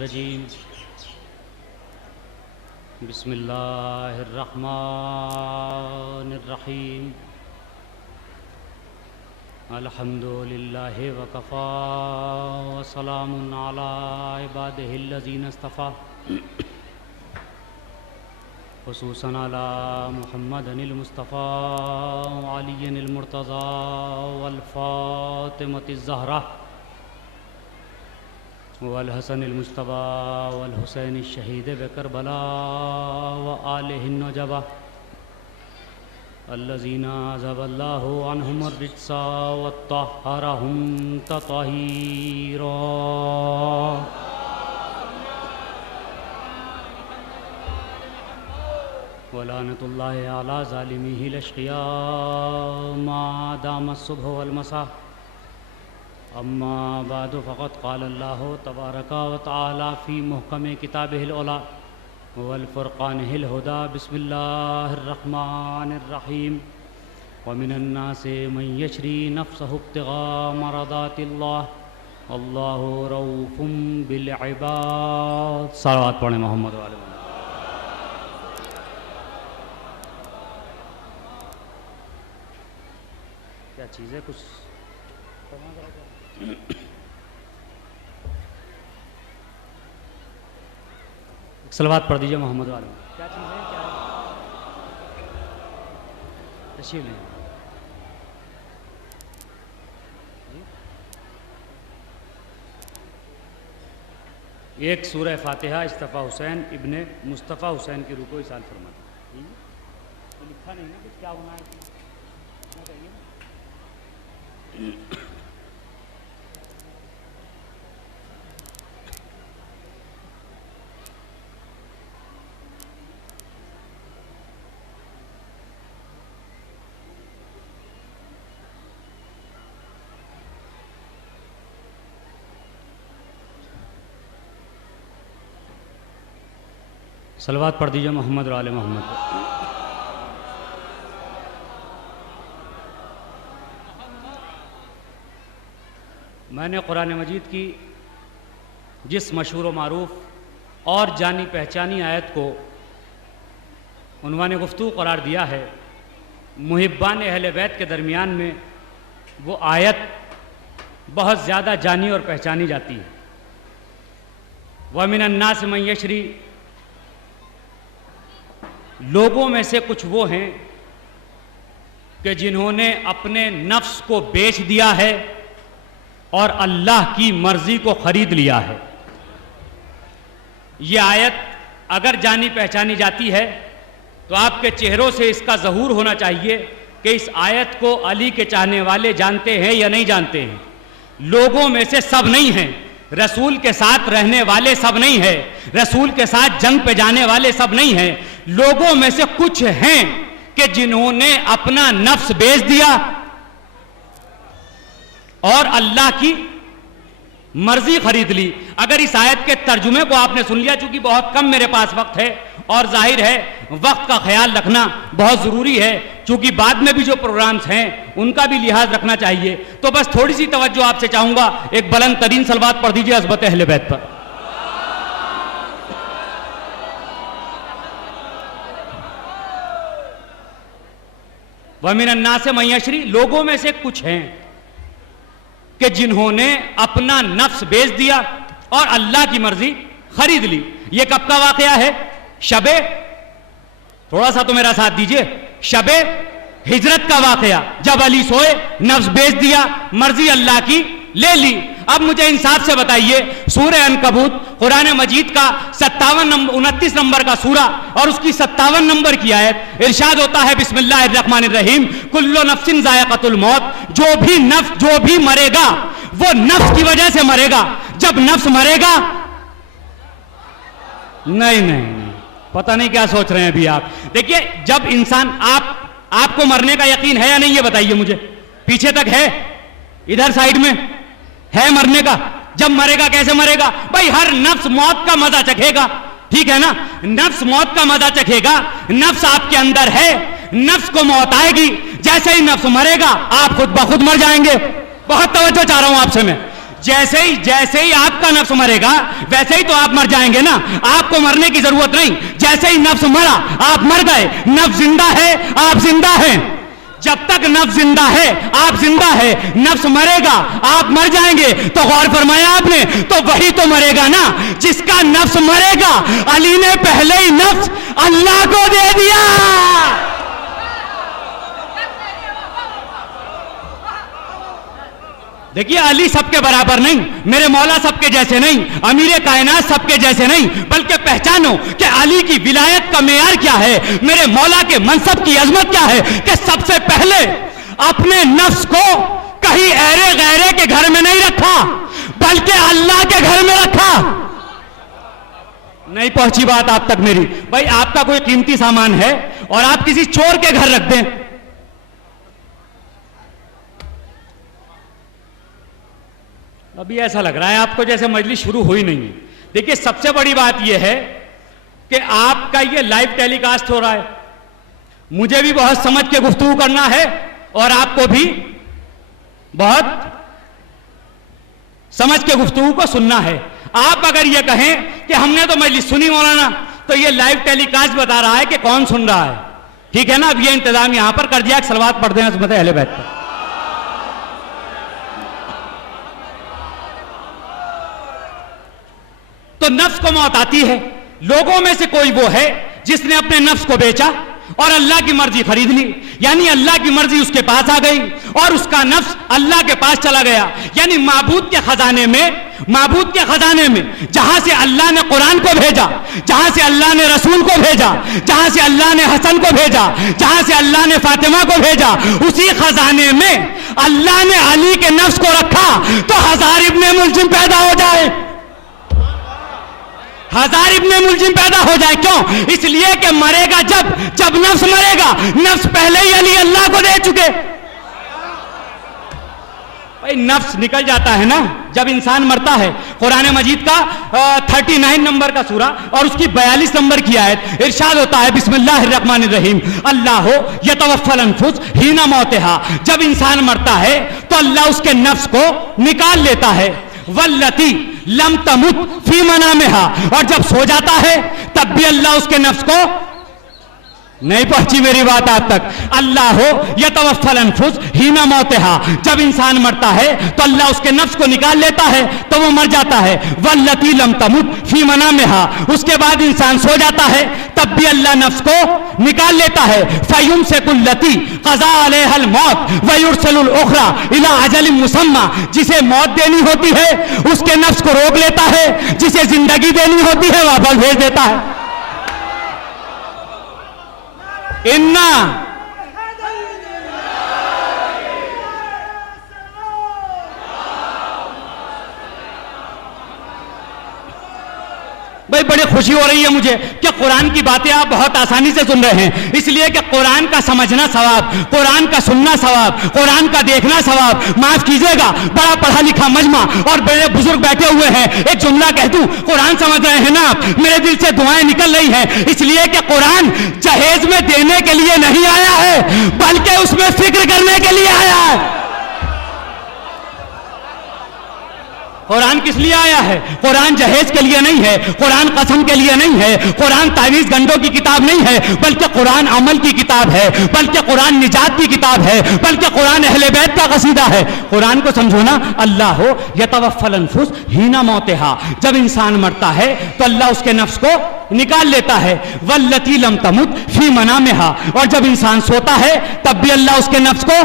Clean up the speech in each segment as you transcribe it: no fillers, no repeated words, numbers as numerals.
रजीम बिस्मिल्लाहिर्रहमानिर्रहीम अल्हम्दुलिल्लाहि वकफ़ा व सलामुन अला इबादिहिल्लज़ीना इस्तफ़ा खुसूसन अला मुहम्मदिनिल मुस्तफ़ा व अलिय्यिनिल मुर्तज़ा वल फ़ातिमतिज़ ज़हरा वल हसनिल मुज्तबा वल हुसैन शहीद बकरबला व आलिहिन नजबा अल्लज़ीना अज़हबल्लाहु अन्हुमुर रिज्सा व तह्हरहुम तत्हीरा। व लानतुल्लाहि अला ज़ालिमिहिल अश्क़िया मा दामस सुब्ह वल मसा। अम्मा बादु फ़क़द क़ालल्लाहु तबारका व तआला फ़ी मुहकम किताबिहिल औला वल फ़ुरक़ानिहिल हुदा। बिस्मिल्लाहिर्रहमानिर्रहीम व मिनन नासि मन यशरी नफ़्सहु इब्तिग़ा मरदातिल्लाह अल्लाहु रऊफ़ुम बिल इबाद। सलावत पढ़ें मोहम्मद व आले मोहम्मद। क्या चीज़ है कुछ सलवात पढ़ दीजिए मोहम्मद वाले। क्या चीज़ है क्या तशरीफ लें। एक सूरह फातिहा इस्तफ़ा हुसैन इब्ने मुस्तफ़ा हुसैन की रूह को इरशाद फरमाता। तो लिखा नहीं ना कि क्या होना है, सलवात पढ़ दीजिए मोहम्मद वाले मोहम्मद। मैंने कुरान मजीद की जिस मशहूर व मारूफ और जानी पहचानी आयत को उन्वाने गुफ्तगू करार दिया है, मुहिब्बान अहले बैत के दरमियान में वो आयत बहुत ज़्यादा जानी और पहचानी जाती है। व मिनन नास मन यशरी, लोगों में से कुछ वो हैं कि जिन्होंने अपने नफ्स को बेच दिया है और अल्लाह की मर्जी को खरीद लिया है। ये आयत अगर जानी पहचानी जाती है तो आपके चेहरों से इसका ज़हूर होना चाहिए कि इस आयत को अली के चाहने वाले जानते हैं या नहीं जानते हैं। लोगों में से सब नहीं हैं, रसूल के साथ रहने वाले सब नहीं है, रसूल के साथ जंग पे जाने वाले सब नहीं हैं। लोगों में से कुछ हैं कि जिन्होंने अपना नफ्स बेच दिया और अल्लाह की मर्जी खरीद ली। अगर इस आयत के तर्जुमे को आपने सुन लिया, चूंकि बहुत कम मेरे पास वक्त है और जाहिर है वक्त का ख्याल रखना बहुत ज़रूरी है, चूंकि बाद में भी जो प्रोग्राम्स हैं उनका भी लिहाज रखना चाहिए, तो बस थोड़ी सी तवज्जो आपसे चाहूंगा। एक बुलंद तरीन सलवात पढ़ दीजिए अज़मत अहले बैत पर। व मिनन नास मन यशरी, लोगों में से कुछ हैं कि जिन्होंने अपना नफ्स बेच दिया और अल्लाह की मर्जी खरीद ली। यह कब का वाकया है? शबे, थोड़ा सा तो मेरा साथ दीजिए, शबे हिजरत का वाकया, जब अली सोए नफ्स बेच दिया, मर्जी अल्लाह की ले ली। अब मुझे इंसाफ से बताइए, सूरह अनकबूत कुरान मजीद का 29 नंबर का सूरा और उसकी 57 नंबर की आयत, इरशाद होता है बिस्मिल्लाहिर्रहमानिर्रहीम कुल्लु नफ्सिन ज़ायक़तुल मौत, जो भी नफ्स जो भी मरेगा वो नफ्स की वजह से मरेगा। जब नफ्स मरेगा, नहीं, पता नहीं क्या सोच रहे हैं अभी आप। देखिए, जब इंसान आपको मरने का यकीन है या नहीं, ये बताइए मुझे। पीछे तक है, इधर साइड में है मरने का। जब मरेगा कैसे मरेगा भाई? हर नफ्स मौत का मजा चखेगा, ठीक है ना? नफ्स मौत का मजा चखेगा, नफ्स आपके अंदर है, नफ्स को मौत आएगी, जैसे ही नफ्स मरेगा आप खुद ब खुद मर जाएंगे। बहुत तवज्जो चाह रहा हूं आपसे मैं। जैसे ही आपका नफ्स मरेगा वैसे ही तो आप मर जाएंगे ना। आपको मरने की जरूरत नहीं, जैसे ही नफ्स मरा आप मर गए। नफ्स जिंदा है, आप जिंदा हैं। जब तक नफ्स जिंदा है आप जिंदा है, नफ्स मरेगा आप मर जाएंगे। तो गौर फरमाया आपने, तो वही तो मरेगा ना जिसका नफ्स मरेगा। अली ने पहले ही नफ्स अल्लाह को दे दिया। देखिए, अली सबके बराबर नहीं, मेरे मौला सबके जैसे नहीं, अमीर कायनात सबके जैसे नहीं, बल्कि पहचानो कि अली की विलायत का मेयार क्या है, मेरे मौला के मनसब की अजमत क्या है कि सबसे पहले अपने नफ्स को कहीं ऐरे गैरे के घर में नहीं रखा, बल्कि अल्लाह के घर में रखा। नहीं पहुंची बात आप तक मेरी? भाई, आपका कोई कीमती सामान है और आप किसी चोर के घर रख दें, अभी ऐसा लग रहा है आपको जैसे मजलिस शुरू हुई नहीं है। देखिए, सबसे बड़ी बात यह है कि आपका ये लाइव टेलीकास्ट हो रहा है, मुझे भी बहुत समझ के गुफ्तगू करना है और आपको भी बहुत समझ के गुफ्तगू को सुनना है। आप अगर ये कहें कि हमने तो मजलिस सुनी मौलाना, तो ये लाइव टेलीकास्ट बता रहा है कि कौन सुन रहा है। ठीक है ना? अब ये इंतजाम यहां पर कर दिया, सलवात पढ़ दें अज़मत अहले बैत पर। तो नफ्स को मौत आती है। लोगों में से कोई वो है जिसने अपने नफ्स को बेचा और अल्लाह की मर्जी खरीद ली, यानी अल्लाह की मर्जी उसके पास आ गई और उसका नफ्स अल्लाह के पास चला गया। यानी माबूद के खजाने में जहां से अल्लाह ने कुरान को भेजा, जहां से अल्लाह ने रसूल को भेजा, जहां से अल्लाह ने हसन को भेजा, जहां से अल्लाह ने फातिमा को भेजा, उसी खजाने में अल्लाह ने अली के नफ्स को रखा तो 1000 इब्ने मुल्जिम पैदा हो जाए। 1000 इब्ने मुल्जिम पैदा हो जाए। क्यों? इसलिए कि मरेगा जब नफ्स मरेगा, नफ्स पहले ही अली अल्लाह को दे चुके। भाई, नफ्स निकल जाता है ना जब इंसान मरता है। कुरान मजीद का 39 नंबर का सूरा और उसकी 42 नंबर की आयत इरशाद होता है, बिस्मिल्लाहिर्रहमानिर्रहीम, अल्लाह यतवफ़्फ़ल अनफुस हीना मौतिहा। जब इंसान मरता है तो अल्लाह उसके नफ्स को निकाल लेता है। वल्लती लम तमुत फी मनामिहा, और जब सो जाता है तब भी अल्लाह उसके नफ्स को, नहीं पहुंची मेरी बात आप तक, अल्लाह यतवफ़्फ़ल अनफुस हीना मौतिहा। जब इंसान मरता है तो अल्लाह उसके नफ्स को निकाल लेता है तो वो मर जाता है। वल्लती लम तमुत फी मनामिहा, उसके बाद इंसान सो जाता है तब भी अल्लाह नफ्स को निकाल लेता है। फयुमसिकुल्लती क़ज़ा अलैहल मौत व युरसिलुल उख़रा इला अजलिन मुसम्मा, जिसे मौत देनी होती है उसके नफ्स को रोक लेता है, जिसे जिंदगी देनी होती है वापस भेज देता है। इन्ना भाई, बड़ी खुशी हो रही है मुझे कि कुरान की बातें आप बहुत आसानी से सुन रहे हैं, इसलिए कि कुरान का समझना सवाब, कुरान का सुनना सवाब, कुरान का देखना सवाब। माफ कीजिएगा, बड़ा पढ़ा लिखा मजमा और बड़े बुजुर्ग बैठे हुए हैं, एक जुमला कह दूं, कुरान समझ रहे हैं ना आप? मेरे दिल से दुआएं निकल रही हैं, इसलिए कि कुरान जहेज में देने के लिए नहीं आया है, बल्कि उसमें फिक्र करने के लिए आया है। कुरान किस लिए आया है? कुरान जहेज के लिए नहीं है, कुरान कसम के लिए नहीं है, कुरान तावीज़ गंडों की किताब नहीं है, बल्कि कुरान अमल की किताब है, बल्कि कुरान निजात की किताब है, बल्कि कुरान अहले बैत का कसीदा है। कुरान को समझो ना, अल्लाह यतवफ़्फ़ल अनफुस हीना मौतिहा, जब इंसान मरता है तो अल्लाह उसके नफ्स को निकाल लेता है। वल्लती लम तमुत फी मनामिहा, और जब इंसान सोता है तब भी अल्लाह उसके नफ्स को।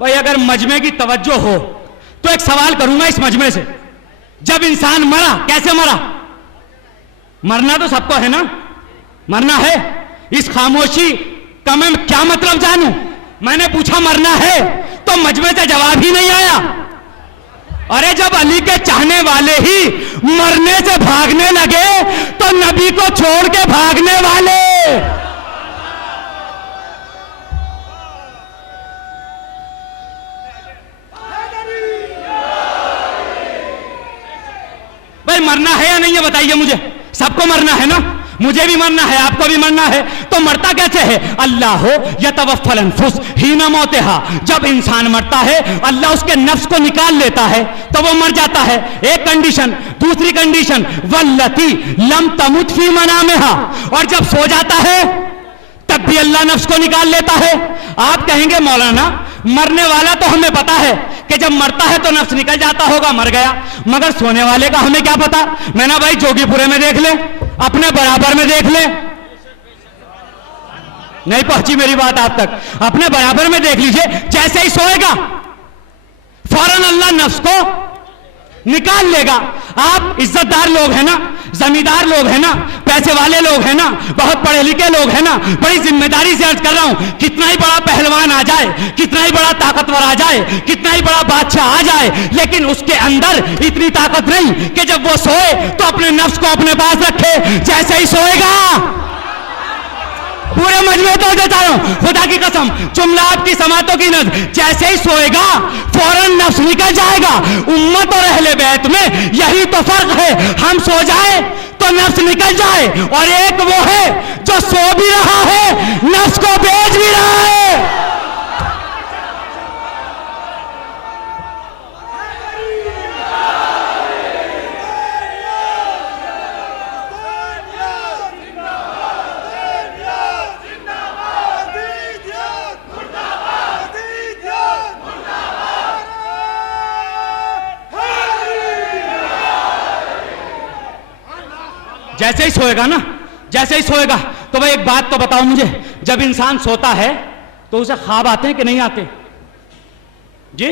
भाई, अगर मजमे की तवज्जो हो तो एक सवाल करूंगा इस मजमे से, जब इंसान मरा कैसे मरा? मरना तो सबको है ना, मरना है। इस खामोशी का मैं क्या मतलब जानूं? मैंने पूछा मरना है तो मजमे से जवाब ही नहीं आया। अरे, जब अली के चाहने वाले ही मरने से भागने लगे तो नबी को छोड़ के भागने वाले। भाई, मरना है या नहीं है बताइए मुझे? सबको मरना है ना? मुझे भी मरना है, आपको भी मरना है, तो मरता कैसे है? अल्लाह हो यतवफ़्फ़ल अनफुस हीना मौतिहा, जब इंसान मरता है अल्लाह उसके नफ्स को निकाल लेता है तो वो मर जाता है। एक कंडीशन। दूसरी कंडीशन वल्लती लम तमुत फी मनामिहा, और जब सो जाता है तब भी अल्लाह नफ्स को निकाल लेता है। आप कहेंगे मौलाना मरने वाला तो हमें पता है कि जब मरता है तो नफ्स निकल जाता होगा, मर गया, मगर सोने वाले का हमें क्या पता? मैंने भाई जोगीपुरे में देख ले, अपने बराबर में देख ले, नहीं पहुंची मेरी बात आप तक, अपने बराबर में देख लीजिए, जैसे ही सोएगा फौरन अल्लाह नफ्स को निकाल लेगा। आप इज्जतदार लोग हैं ना, जमींदार लोग हैं ना, पैसे वाले लोग हैं ना, बहुत पढ़े लिखे लोग हैं ना, बड़ी जिम्मेदारी से अर्ज कर रहा हूं, कितना ही बड़ा पहलवान आ जाए, कितना ही बड़ा ताकतवर आ जाए, कितना ही बड़ा बादशाह आ जाए, लेकिन उसके अंदर इतनी ताकत नहीं कि जब वो सोए तो अपने नफ्स को अपने पास रखे। जैसे ही सोएगा पूरे मजमे तो देता हूं खुदा की कसम, जुमला आपकी समातों की नज़र, जैसे ही सोएगा फौरन नफ्स निकल जाएगा। उम्मत और अहले बैत में यही तो फर्क है, हम सो जाए तो नफ्स निकल जाए, और एक वो है जो सो भी रहा है नफ्स को बेच भी रहा है। जैसे ही सोएगा ना, जैसे ही सोएगा तो भाई एक बात तो बताओ मुझे, जब इंसान सोता है तो उसे ख्वाब आते हैं कि नहीं आते? जी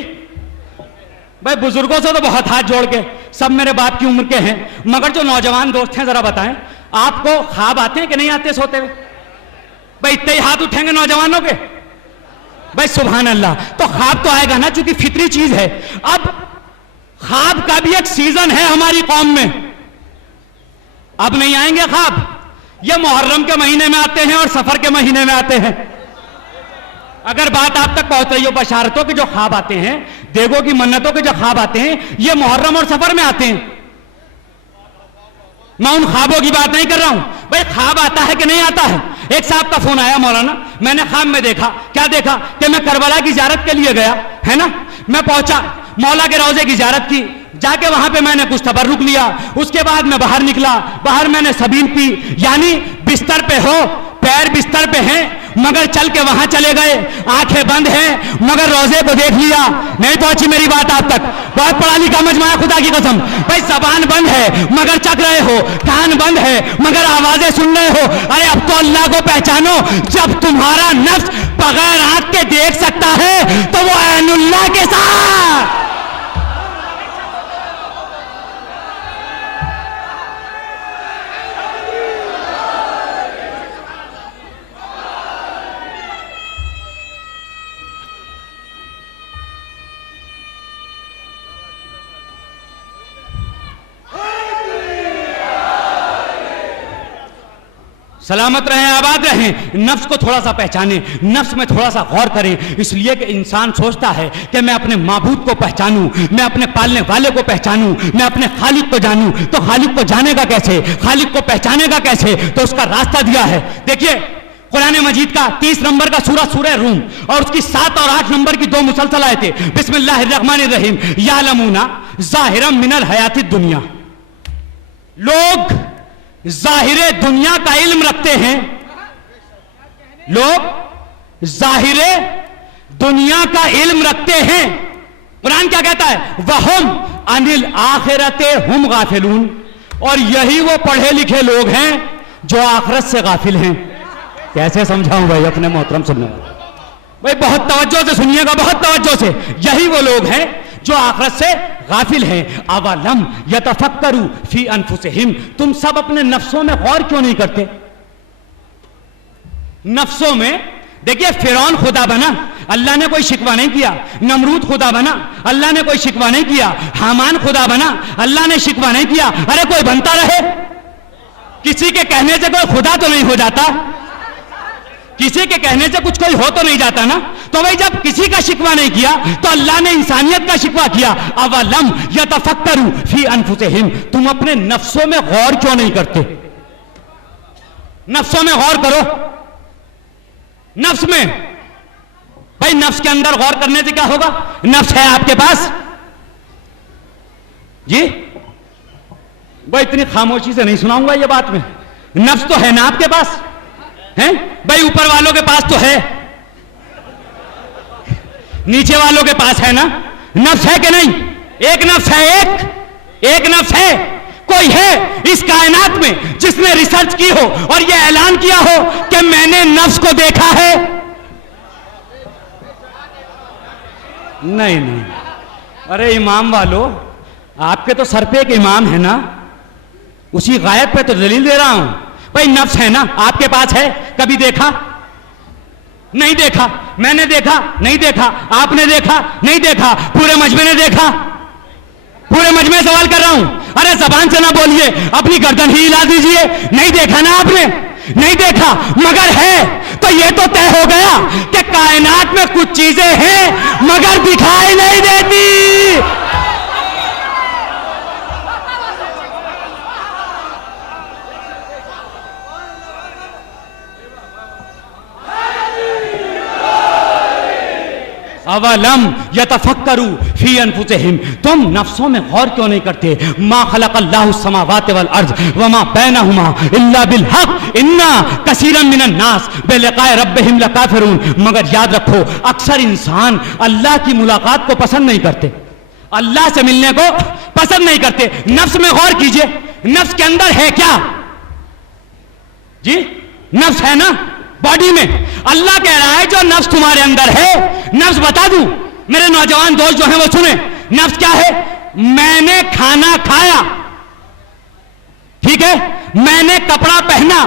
भाई बुजुर्गों से तो बहुत हाथ जोड़ के, सब मेरे बाप की उम्र के हैं, मगर जो नौजवान दोस्त हैं जरा बताएं, आपको ख्वाब आते हैं कि नहीं आते सोते हुए? भाई इतने ही हाथ उठेंगे नौजवानों के? भाई सुभान अल्लाह। तो ख्वाब तो आएगा ना, चूंकि फितरी चीज है। अब ख्वाब का भी एक सीजन है हमारी कौम में, अब नहीं आएंगे ख्वाब, ये मुहर्रम के महीने में आते हैं और सफर के महीने में आते हैं। अगर बात आप तक पहुंच रही हो बशारतों के जो ख्वाब आते हैं, देगों की मन्नतों के जो ख्वाब आते हैं, ये मुहर्रम और सफर में आते हैं। मैं उन ख्वाबों की बात नहीं कर रहा हूं, भाई ख्वाब आता है कि नहीं आता है? एक साहब का फोन आया, मौलाना मैंने ख्वाब में देखा, क्या देखा कि मैं करबला की ज़ियारत के लिए गया, है ना, मैं पहुंचा, मौला के रोजे की ज़ियारत की, जाके वहां पे मैंने कुछ तबर्रुक लिया, उसके बाद मैं बाहर निकला, बाहर मैंने सबीन पी, यानी बिस्तर पे हो, पैर बिस्तर पे हैं मगर चल के वहां चले गए, आंखें बंद हैं मगर रोजे को देख लिया। नहीं पहुंची मेरी बात आप तक? बहुत पढ़ा लिखा मजमा खुदा की कसम। भाई जबान बंद है मगर चक रहे हो, कान बंद है मगर आवाजें सुन रहे हो। अरे अब तो अल्लाह को पहचानो, जब तुम्हारा नफ्स बगैर आंख के देख सकता है तो वो ऐनुल्लाह के साथ। सलामत रहें, आबाद रहें। नफ्स को थोड़ा सा पहचानें, नफ्स में थोड़ा सा गौर करें, इसलिए कि इंसान सोचता है कि मैं अपने माबूद को पहचानूं, मैं अपने पालने वाले को पहचानूं, मैं अपने खालिक को जानूं। तो खालिक को जानेगा कैसे, खालिक को पहचानेगा कैसे? तो उसका रास्ता दिया है। देखिए कुरान मजीद का 30 नंबर का सूरह रूम और उसकी 7 और 8 नंबर की 2 मुसलसल आयतें। बिस्मिल्लाहिर्रहमानिर्रहीम। यालमूना ज़ाहिरम मिनल हयातिद दुनिया। लोग जाहिरे दुनिया का इल्म रखते हैं, लोग जाहिरे दुनिया का इल्म रखते हैं। कुरान क्या कहता है? वहुम अनिल आखिरते हुम गाफिलून। और यही वो पढ़े लिखे लोग हैं जो आखिरत से गाफिल हैं। कैसे समझाऊं भाई अपने मोहतरम सुनने भाई, बहुत तवज्जो से सुनिएगा, बहुत तवज्जो से। यही वो लोग हैं जो आखिरत से गाफिल हैं। अवलम यतफक्करू फी अनफुसिहिम। तुम सब अपने नफ्सों में गौर क्यों नहीं करते? नफ्सों में देखिए, फिरौन खुदा बना, अल्लाह ने कोई शिकवा नहीं किया। नमरूद खुदा बना, अल्लाह ने कोई शिकवा नहीं किया। हामान खुदा बना, अल्लाह ने शिकवा नहीं किया। अरे कोई बनता रहे, किसी के कहने से कोई खुदा तो नहीं हो जाता, किसी के कहने से कुछ कोई हो तो नहीं जाता ना। तो भाई जब किसी का शिकवा नहीं किया तो अल्लाह ने इंसानियत का शिकवा किया। अवलम यतफक्करू फी अनफुसिहिम। तुम अपने नफ्सों में गौर क्यों नहीं करते? नफ्सों में गौर करो, नफ्स में। भाई नफ्स के अंदर गौर करने से क्या होगा? नफ्स है आपके पास जी? भाई इतनी खामोशी से नहीं सुनाऊंगा ये बात में। नफ्स तो है ना आपके पास, है भाई? ऊपर वालों के पास तो है, नीचे वालों के पास है ना? नफ्स है कि नहीं? एक नफ्स है, एक नफ्स है। कोई है इस कायनात में जिसने रिसर्च की हो और यह ऐलान किया हो कि मैंने नफ्स को देखा है? नहीं नहीं। अरे इमाम वालों, आपके तो सर पे एक इमाम है ना, उसी गायब पे तो दलील दे रहा हूं। भाई नफ्स है ना आपके पास, है? कभी देखा? नहीं देखा। मैंने देखा? नहीं देखा। आपने देखा? नहीं देखा। पूरे मजमे ने देखा? पूरे मजमे सवाल कर रहा हूं। अरे जबान से ना बोलिए, अपनी गर्दन ही हिला दीजिए। नहीं देखा ना आपने? नहीं देखा। मगर है तो यह तो तय हो गया कि कायनात में कुछ चीजें हैं मगर दिखाई नहीं देती। अवलम यतफक्करू फी अनफुसिहिम, तुम नफ्सों में गौर क्यों नहीं करते? मा खलक़ल्लाहु समावाति वल अर्ज़ वमा बैनहुमा इल्ला बिल हक़ इन्ना कसीरन मिनन नास बिलिक़ाए रब्बिहिम लकाफ़िरून। मगर याद रखो, अक्सर इंसान अल्लाह की मुलाकात को पसंद नहीं करते, अल्लाह से मिलने को पसंद नहीं करते। नफ्स में गौर कीजिए, नफ्स के अंदर है क्या जी? नफ्स है ना बॉडी में। अल्लाह कह रहा है जो नफ्स तुम्हारे अंदर है, नफ्स बता दूं मेरे नौजवान दोस्त जो हैं वो सुने, नफ्स क्या है? मैंने खाना खाया, ठीक है, मैंने कपड़ा पहना,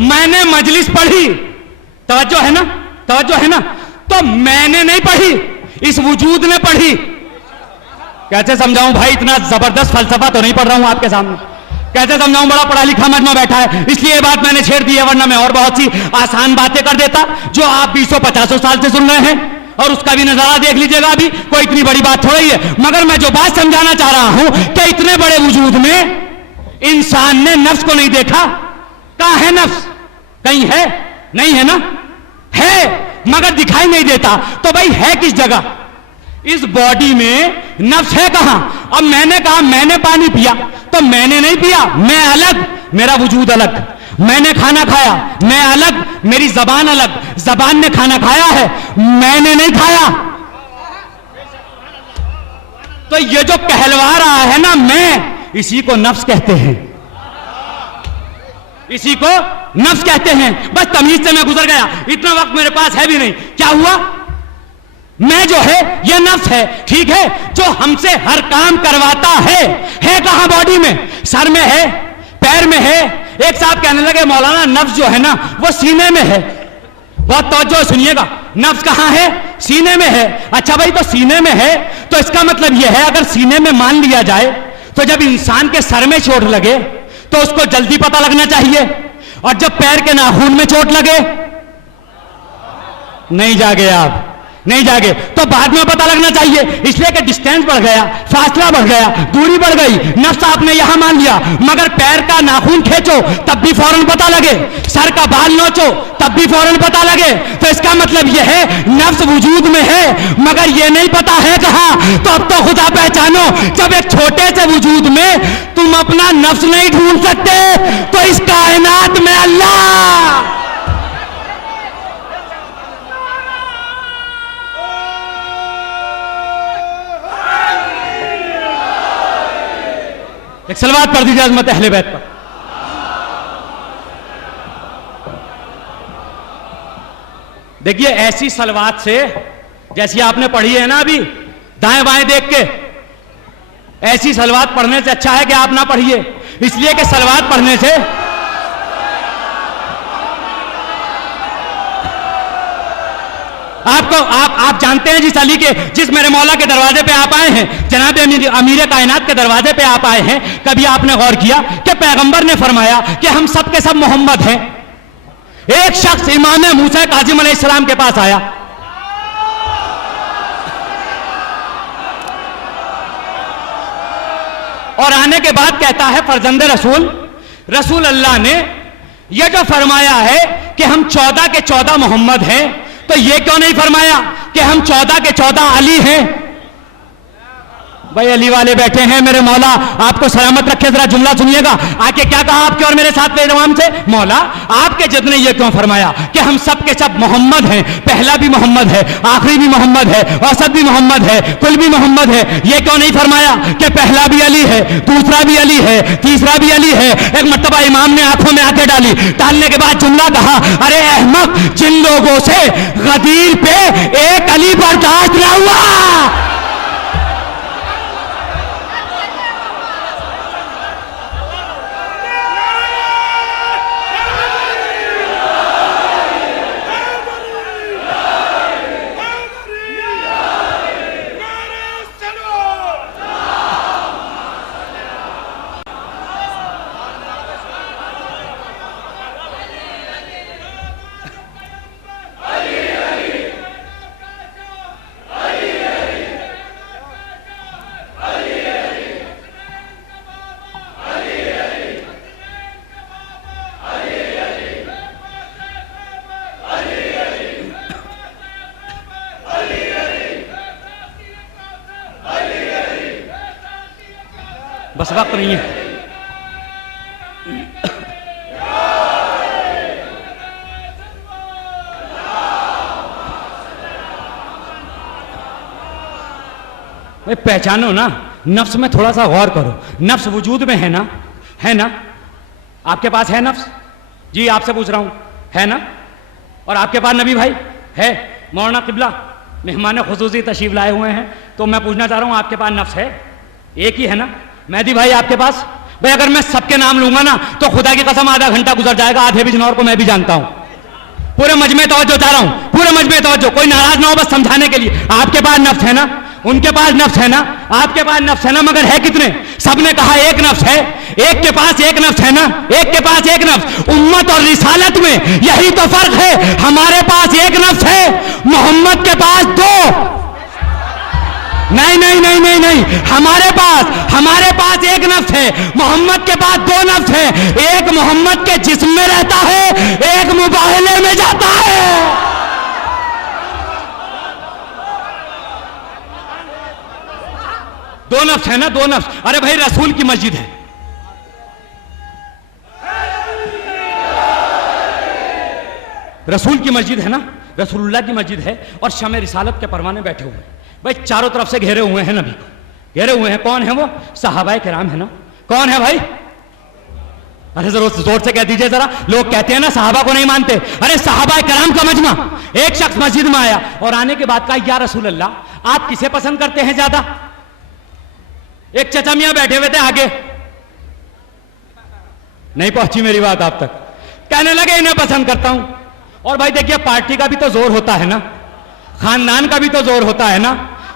मैंने मजलिस पढ़ी, तवज्जो है ना? तवज्जो है ना? तो मैंने नहीं पढ़ी, इस वजूद ने पढ़ी। कैसे समझाऊं भाई, इतना जबरदस्त फलसफा तो नहीं पढ़ रहा हूं आपके सामने, कैसे समझाऊं? बड़ा पढ़ा लिखा मजमा बैठा है, इसलिए ये बात मैंने छेड़ दी है, वरना मैं और बहुत सी आसान बातें कर देता जो आप 20-50 साल से सुन रहे हैं, और उसका भी नजारा देख लीजिएगा। अभी कोई इतनी बड़ी बात थोड़ी है, मगर मैं जो बात समझाना चाह रहा हूं कि इतने बड़े वजूद में इंसान ने नफ्स को नहीं देखा। कहां है नफ्स? कहीं है? नहीं है ना? है मगर दिखाई नहीं देता। तो भाई है किस जगह? इस बॉडी में नफ्स है कहां? अब मैंने कहा मैंने पानी पिया, तो मैंने नहीं पिया, मैं अलग, मेरा वजूद अलग। मैंने खाना खाया, मैं अलग, मेरी जबान अलग, जबान ने खाना खाया है, मैंने नहीं खाया। तो ये जो कहलवा रहा है ना मैं, इसी को नफ्स कहते हैं, इसी को नफ्स कहते हैं। बस तमीज से मैं गुजर गया, इतना वक्त मेरे पास है भी नहीं। क्या हुआ? मैं जो है ये नफ्स है, ठीक है, जो हमसे हर काम करवाता है कहां बॉडी में? सर में है, पैर में है। एक साहब कहने लगे मौलाना नफ्स जो है ना वो सीने में है। बहुत तवज्जो सुनिएगा, नफ्स कहां है? सीने में है। अच्छा भाई, तो सीने में है तो इसका मतलब यह है अगर सीने में मान लिया जाए तो जब इंसान के सर में चोट लगे तो उसको जल्दी पता लगना चाहिए, और जब पैर के नाखून में चोट लगे, नहीं जागे आप, नहीं जागे, तो बाद में पता लगना चाहिए। इसलिए कि डिस्टेंस बढ़ गया, फासला बढ़ गया, दूरी बढ़ गई। नफ्स आपने यहां मान लिया, मगर पैर का नाखून खींचो तब भी फौरन पता लगे, सर का बाल नोचो तब भी फौरन पता लगे। तो इसका मतलब यह है नफ्स वजूद में है मगर यह नहीं पता है कहां। तो अब तो खुदा पहचानो, जब एक छोटे से वजूद में तुम अपना नफ्स नहीं ढूंढ सकते तो इस कायनात में अल्लाह। एक सलवात पढ़ दीजिए अज़मत अहले बैत पर। देखिए ऐसी सलवात से जैसी आपने पढ़ी है ना अभी दाएं बाएं देख के, ऐसी सलवात पढ़ने से अच्छा है कि आप ना पढ़िए, इसलिए कि सलवात पढ़ने से आपको आप जानते हैं जिस अली के, जिस मेरे मौला के दरवाजे पे आप आए हैं, जनाब अमीर कायनात के दरवाजे पे आप आए हैं, कभी आपने गौर किया कि पैगंबर ने फरमाया कि हम सब के सब मोहम्मद हैं? एक शख्स इमाम मूसा काजिम अलैहिस्सलाम के पास आया, और आने के बाद कहता है फर्जंद रसूल, रसूल अल्लाह ने ये जो फरमाया है कि हम 14 के 14 मोहम्मद हैं, तो ये क्यों नहीं फरमाया कि हम 14 के 14 अली हैं? भाई अली वाले बैठे हैं, मेरे मौला आपको सलामत रखे। जरा जुमला सुनिएगा, आके क्या कहा आपके और मेरे साथ इमाम से, मौला आपके जिद ने ये क्यों फरमाया कि हम सब के सब मोहम्मद हैं, पहला भी मोहम्मद है, आखिरी भी मोहम्मद है, औसत भी मोहम्मद है, कुल भी मोहम्मद है। ये क्यों नहीं फरमाया कि पहला भी अली है, दूसरा भी अली है, तीसरा भी अली है? एक मर्तबा इमाम ने आंखों में आंखें डाली, डालने के बाद जुमला कहा, अरे अहमक, जिन लोगों से गदीर पे एक अली बर्दाश्त न हुआ। बस वक्त नहीं है। भाई पहचानो ना, नफ्स में थोड़ा सा गौर करो। नफ्स वजूद में है ना? है ना? आपके पास है नफ्स? जी आपसे पूछ रहा हूं, है ना? और आपके पास नबी भाई है? मौलाना किबला मेहमान खुसूसी तशरीफ लाए हुए हैं, तो मैं पूछना चाह रहा हूं आपके पास नफ्स है? एक ही है ना? मेहदी भाई आपके पास? भाई अगर मैं सबके नाम लूंगा ना तो खुदा की कसम आधा घंटा गुजर जाएगा। आधे बिजनौर को मैं भी जानता हूं। पूरे मजमे तवज्जो चाह रहा हूं, पूरे मजमे तवज्जो, कोई नाराज ना हो, बस समझाने के लिए। आपके पास नफ्स है ना? उनके पास नफ्स है ना? आपके पास नफ्स है ना? मगर है कितने? सबने कहा एक नफ्स है। एक के पास एक नफ्स है ना? एक के पास एक नफ्स। उम्मत और रिसालत में यही तो फर्क है। हमारे पास एक नफ्स है, मोहम्मद के पास दो। नहीं नहीं नहीं नहीं नहीं, हमारे पास एक नफ्स है, मोहम्मद के पास दो नफ्स है। एक मोहम्मद के जिस्म में रहता है, एक मुबाहले में जाता है। दो नफ्स है ना? दो नफ्स। अरे भाई रसूल की मस्जिद है, रसूल की मस्जिद है ना? रसूलुल्लाह की मस्जिद है और शमे रिसालत के परवाने बैठे हुए हैं। भाई चारों तरफ से घेरे हुए हैं, नबी को घेरे हुए हैं। कौन है वो? सहाबाए किराम है ना? कौन है भाई? अरे जरूर जोर से कह दीजिए जरा। लोग कहते हैं ना सहाबा को नहीं मानते। अरे सहाबाए किराम का मजमा। एक शख्स मस्जिद में आया और आने के बाद कहा, या रसूल अल्लाह आप किसे पसंद करते हैं ज्यादा? एक चचा मियां बैठे हुए थे आगे, नहीं पहुंची मेरी बात आप तक। कहने लगे इन्हें पसंद करता हूं। और भाई देखिए, पार्टी का भी तो जोर होता है ना, खानदान का भी तो जोर होता है ना,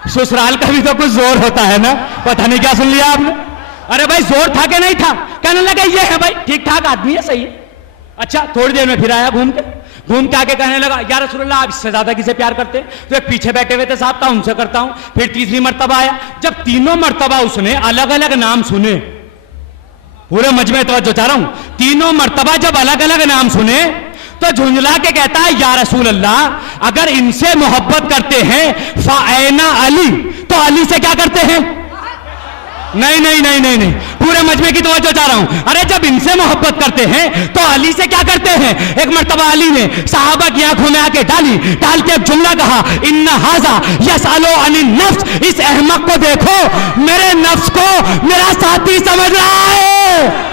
ससुराल का भी तो कुछ जोर होता है ना। पता नहीं क्या सुन लिया आपने? अरे भाई जोर था कि नहीं था? कहने लगे ये है भाई, ठीक ठाक आदमी है, सही है। अच्छा थोड़ी देर में फिर आया घूम के आके कहने लगा, या रसूलल्लाह आप इससे ज्यादा किसे प्यार करते हैं? तो एक पीछे बैठे हुए थे साहब, था उनसे करता हूं। फिर तीसरी मर्तबा आया, जब तीनों मर्तबा उसने अलग अलग नाम सुने, पूरे मजमे तवज्जो चाह रहा हूं, तीनों मर्तबा जब अलग अलग नाम सुने तो झुंझला के कहता है, या रसूल अल्लाह अगर इनसे मोहब्बत करते हैं फ़ाएना अली, तो अली से क्या करते हैं? नहीं नहीं नहीं नहीं नहीं, पूरे मजमे की तवज्जो चाह रहा हूं। अरे जब इनसे मोहब्बत करते हैं तो अली से क्या करते हैं? एक मर्तबा अली ने सहाबा की आंखों में आके डाल के एक जुमला कहा, इन्ना हाजा यसअलु अनिन नफ्स। इस अहमक को देखो, मेरे नफ्स को मेरा साथी समझ रहा है।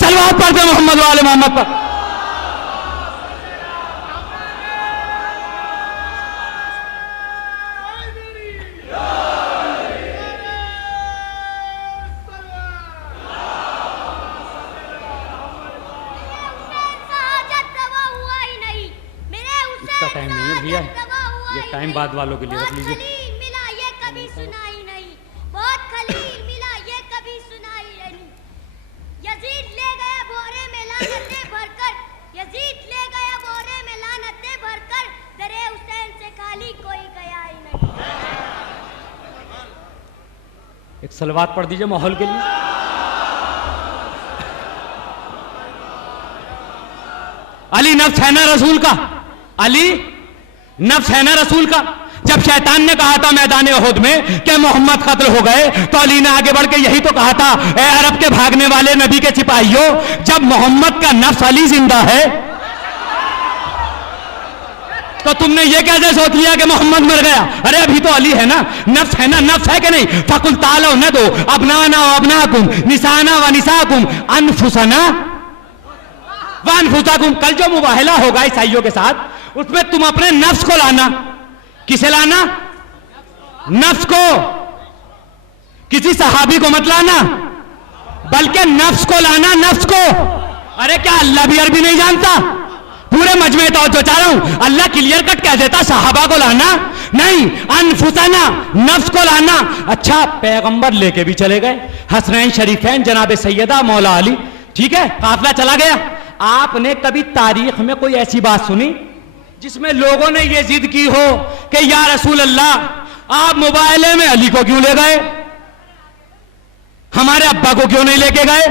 सलवात पढ़ते मोहम्मद वाले मोहम्मद पर। इसका टाइम नहीं है भैया, ये टाइम बाद वालों के लिए रख लीजिए। मिला ये कभी सुना ही नहीं, बहुत खलील मिला ये कभी सुना ही नहीं। यजीद ले गया बोरे में लानतें भरकर, यजीद ले गया बोरे में लानतें भरकर, दरे हुसैन से खाली कोई गया ही नहीं। एक सलवात पढ़ दीजिए माहौल के लिए। अली नफ्स है ना रसूल का, अली नफ्स है ना रसूल का। जब शैतान ने कहा था मैदान उहद में कि मोहम्मद कत्ल हो गए, तो अली ने आगे बढ़ के यही तो कहा था, ए अरब के भागने वाले नबी के सिपाहियों, जब मोहम्मद का नफ्स अली जिंदा है तो तुमने ये कैसे सोच लिया कि मोहम्मद मर गया? अरे अभी तो अली है ना, नफ्स है ना, नफ्स है कि नहीं? फकुल तालो न दो अबनाना व अबनाकुम निसाना व निसाकुम अनफुसना व अनफुसाकुम। कल जो मुबाहला होगा ईसाइयों के साथ, उसमें तुम अपने नफ्स को लाना। किसे लाना? नफ्स को। किसी सहाबी को मत लाना, बल्कि नफ्स को लाना, नफ्स को। अरे क्या अल्लाह भी अरबी नहीं जानता? पूरे मजमे तो जो चाह रहा हूं, अल्लाह क्लियर कट कह देता सहाबा को लाना नहीं, अनफुसना, नफ्स को लाना। अच्छा, पैगंबर लेके भी चले गए, हसनैन शरीफैन जनाब सैयदा मौला अली, ठीक है, काफिला चला गया। आपने कभी तारीख में कोई ऐसी बात सुनी जिसमें लोगों ने यह जिद की हो कि या रसूल अल्लाह, आप मुबाहले में अली को क्यों ले गए, हमारे अब्बा को क्यों नहीं लेके गए?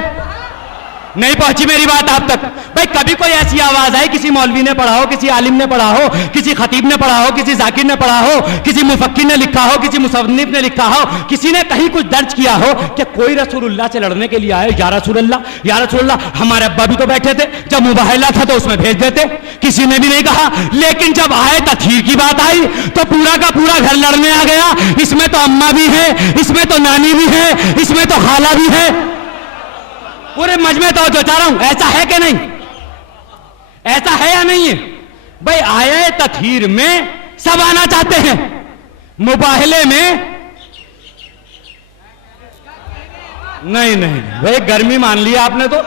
नहीं पहुंची मेरी बात आप तक? भाई कभी कोई ऐसी आवाज आई, किसी मौलवी ने पढ़ा हो, किसी आलिम ने पढ़ा हो, किसी खतीब ने पढ़ा हो, किसी जाकिर ने पढ़ा हो, किसी मुफक्किर ने लिखा हो, किसी मुसन्निफ ने लिखा हो, किसी ने कहीं कुछ दर्ज किया हो कि कोई रसूलुल्लाह से लड़ने के लिए आए, या रसूलुल्लाह, या रसूलुल्लाह, हमारे अब्बा भी तो बैठे थे, जब मुबाहला था तो उसमें भेज देते? किसी ने भी नहीं कहा। लेकिन जब आए तथहीर की बात आई तो पूरा का पूरा घर लड़ने आ गया। इसमें तो अम्मा भी है, इसमें तो नानी भी है, इसमें तो खाला भी है। पूरे मजमे तो जो चाह रहा हूं, ऐसा है कि नहीं? ऐसा है या नहीं है? भाई आए तथहीर में सब आना चाहते हैं, मुबाहले में नहीं। नहीं भाई, गर्मी मान लिया आपने तो।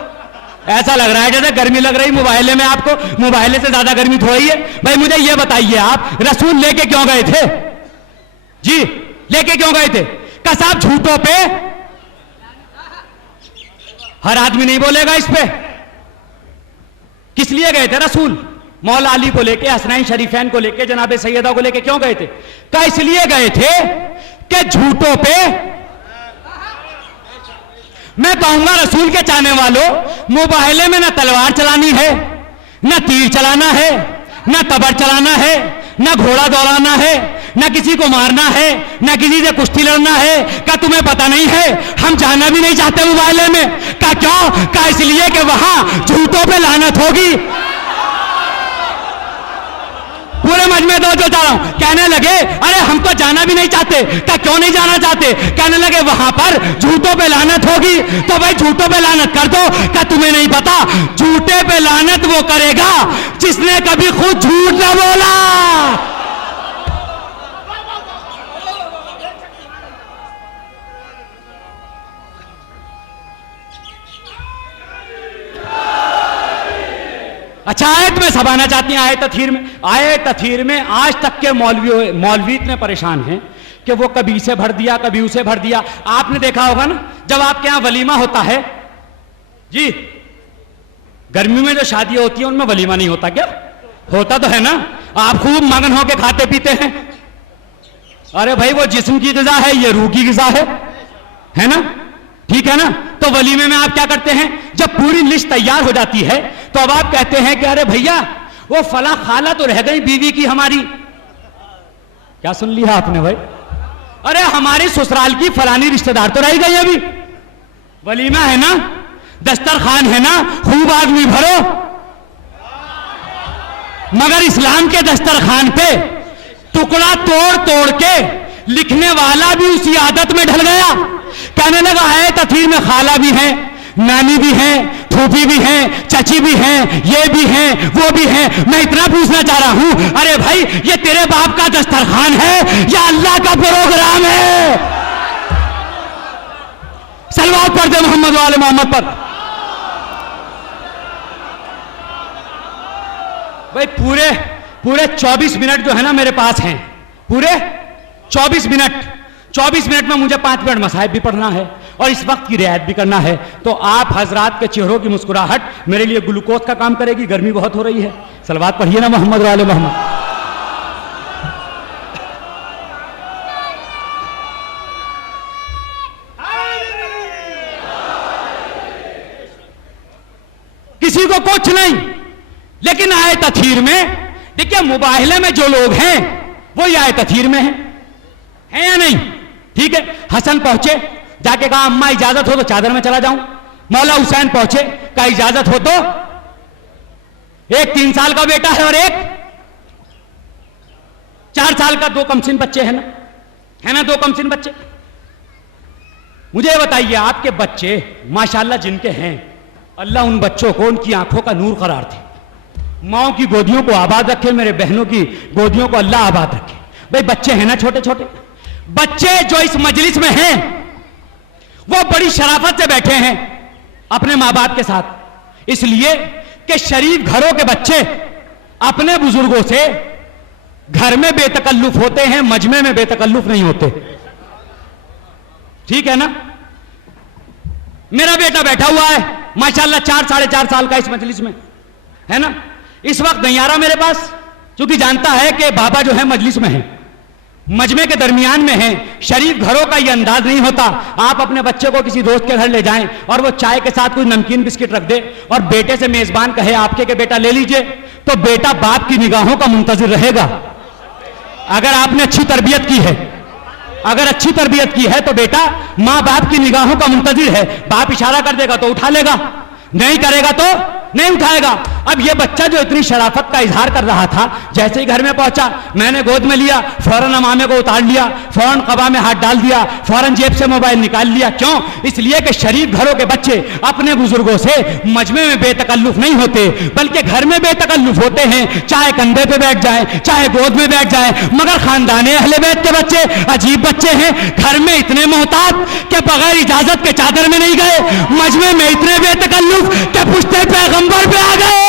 ऐसा लग रहा है जैसे गर्मी लग रही मुबाहले में आपको, मुबाहले से ज्यादा गर्मी थोड़ी है। भाई मुझे यह बताइए, आप रसूल लेके क्यों गए थे? जी, लेके क्यों गए थे? कसाब झूठों पे हर आदमी नहीं बोलेगा इस पे। किस लिए गए थे रसूल? मौला अली को लेके, हसनैन शरीफैन को लेके, जनाब सैयदा को लेके क्यों गए थे? क्या इसलिए गए थे कि झूठों पे, मैं कहूंगा रसूल के चाहने वालों, मुबाहले में ना तलवार चलानी है, ना तीर चलाना है, ना तबर चलाना है, ना घोड़ा दौड़ाना है, ना किसी को मारना है, ना किसी से कुश्ती लड़ना है। क्या तुम्हें पता नहीं है? हम जाना भी नहीं चाहते मुबाहले में। क्या क्यों? क्या इसलिए कि वहां झूठों पे लानत होगी। पूरे मजमे दो जो चाह रहा हूं, कहने लगे अरे हम तो जाना भी नहीं चाहते। क्या क्यों नहीं जाना चाहते? कहने लगे वहां पर झूठों पे लानत होगी। तो भाई झूठों पे लानत कर दो। क्या तुम्हें नहीं पता, झूठे पे लानत वो करेगा जिसने कभी खुद झूठ न बोला। अच्छा, आयत में सब आना चाहती हैं, आयत तथहीर में। आयत तथहीर में आज तक के मौलवी इतने परेशान हैं कि वो कभी इसे भर दिया, कभी उसे भर दिया। आपने देखा होगा ना, जब आपके यहां वलीमा होता है जी, गर्मी में जो शादियां होती हैं उनमें वलीमा नहीं होता क्या? होता तो है ना। आप खूब मगन होके खाते पीते हैं। अरे भाई वो जिस्म की ग़िज़ा है, ये रूह की ग़िज़ा है ना? ठीक है ना? तो वलीमे में आप क्या करते हैं, जब पूरी लिस्ट तैयार हो जाती है तो अब आप कहते हैं कि अरे भैया वो फला खाला तो रह गई बीवी की हमारी। क्या सुन लिया आपने भाई? अरे हमारी ससुराल की फलानी रिश्तेदार तो रह गई अभी। वलीमा है ना, दस्तरखान है ना, खूब आदमी भरो। मगर इस्लाम के दस्तरखान पे टुकड़ा तोड़ तोड़ के लिखने वाला भी उसी आदत में ढल गया। कहने लगा है तथहीर में खाला भी है, नानी भी है, फूफी भी है, चाची भी है, ये भी है, वो भी है। मैं इतना पूछना चाह रहा हूं, अरे भाई ये तेरे बाप का दस्तरखान है या अल्लाह का प्रोग्राम है? सलवात पढ़ दे मोहम्मद वाले मोहम्मद पर। भाई पूरे 24 मिनट जो है ना मेरे पास हैं, पूरे 24 मिनट में मुझे 5 मिनट मसाहिब भी पढ़ना है और इस वक्त की रियायत भी करना है। तो आप हजरात के चेहरों की मुस्कुराहट मेरे लिए ग्लूकोज का काम करेगी। गर्मी बहुत हो रही है। सलवात पढ़िए ना मोहम्मद वाले मोहम्मद। किसी को कुछ नहीं, लेकिन आए तथीर में देखिए, मुबाहिले में जो लोग हैं वो ये आए तथीर में हैं या नहीं? ठीक है, हसन पहुंचे, जाके कहा अम्मा इजाजत हो तो चादर में चला जाऊं। मौला हुसैन पहुंचे, कहा इजाजत हो तो। एक 3 साल का बेटा है और एक 4 साल का, 2 कमसिन बच्चे हैं ना, है ना, 2 कमसिन बच्चे। मुझे बताइए, आपके बच्चे माशाल्लाह जिनके हैं, अल्लाह उन बच्चों को उनकी आंखों का नूर करार दे, माओ की गोदियों को आबाद रखे, मेरे बहनों की गोदियों को अल्लाह आबाद रखे। भाई बच्चे हैं ना छोटे छोटे, बच्चे जो इस मजलिस में हैं वो बड़ी शराफत से बैठे हैं अपने मां बाप के साथ, इसलिए कि शरीफ घरों के बच्चे अपने बुजुर्गों से घर में बेतकल्लुफ होते हैं, मजमे में बेतकल्लुफ नहीं होते। ठीक है ना? मेरा बेटा बैठा हुआ है माशाल्लाह 4 साढ़े 4 साल का इस मजलिस में, है ना, इस वक्त नहीं आ रहा मेरे पास, क्योंकि जानता है कि बाबा जो है मजलिस में है, मजमे के दरमियान में है। शरीफ घरों का यह अंदाज नहीं होता। आप अपने बच्चे को किसी दोस्त के घर ले जाएं और वो चाय के साथ कोई नमकीन बिस्किट रख दे और बेटे से मेजबान कहे आपके के बेटा ले लीजिए, तो बेटा बाप की निगाहों का मुंतजिर रहेगा। अगर आपने अच्छी तरबियत की है, अगर अच्छी तरबियत की है तो बेटा मां बाप की निगाहों का मुंतजिर है। बाप इशारा कर देगा तो उठा लेगा, नहीं करेगा तो नहीं उठाएगा। अब यह बच्चा जो इतनी शराफत का इजहार कर रहा था, जैसे ही घर में पहुंचा मैंने गोद में लिया, फौरन अमामे को उतार लिया, फौरन कबा में हाथ डाल दिया, फौरन जेब से मोबाइल निकाल लिया। क्यों? इसलिए कि शरीफ घरों के बच्चे अपने बुजुर्गों से मजमे में बेतकल्लुफ नहीं होते, बल्कि घर में बेतकल्लुफ होते हैं। चाहे कंधे पे बैठ जाए, चाहे गोद में बैठ जाए, मगर खानदान अहले बैत के बच्चे अजीब बच्चे हैं। घर में इतने मोहतात कि बगैर इजाजत के चादर में नहीं गए, मजमे में इतने बेतकल्लुफ कि पुश्ते पैगंबर पे आ गए।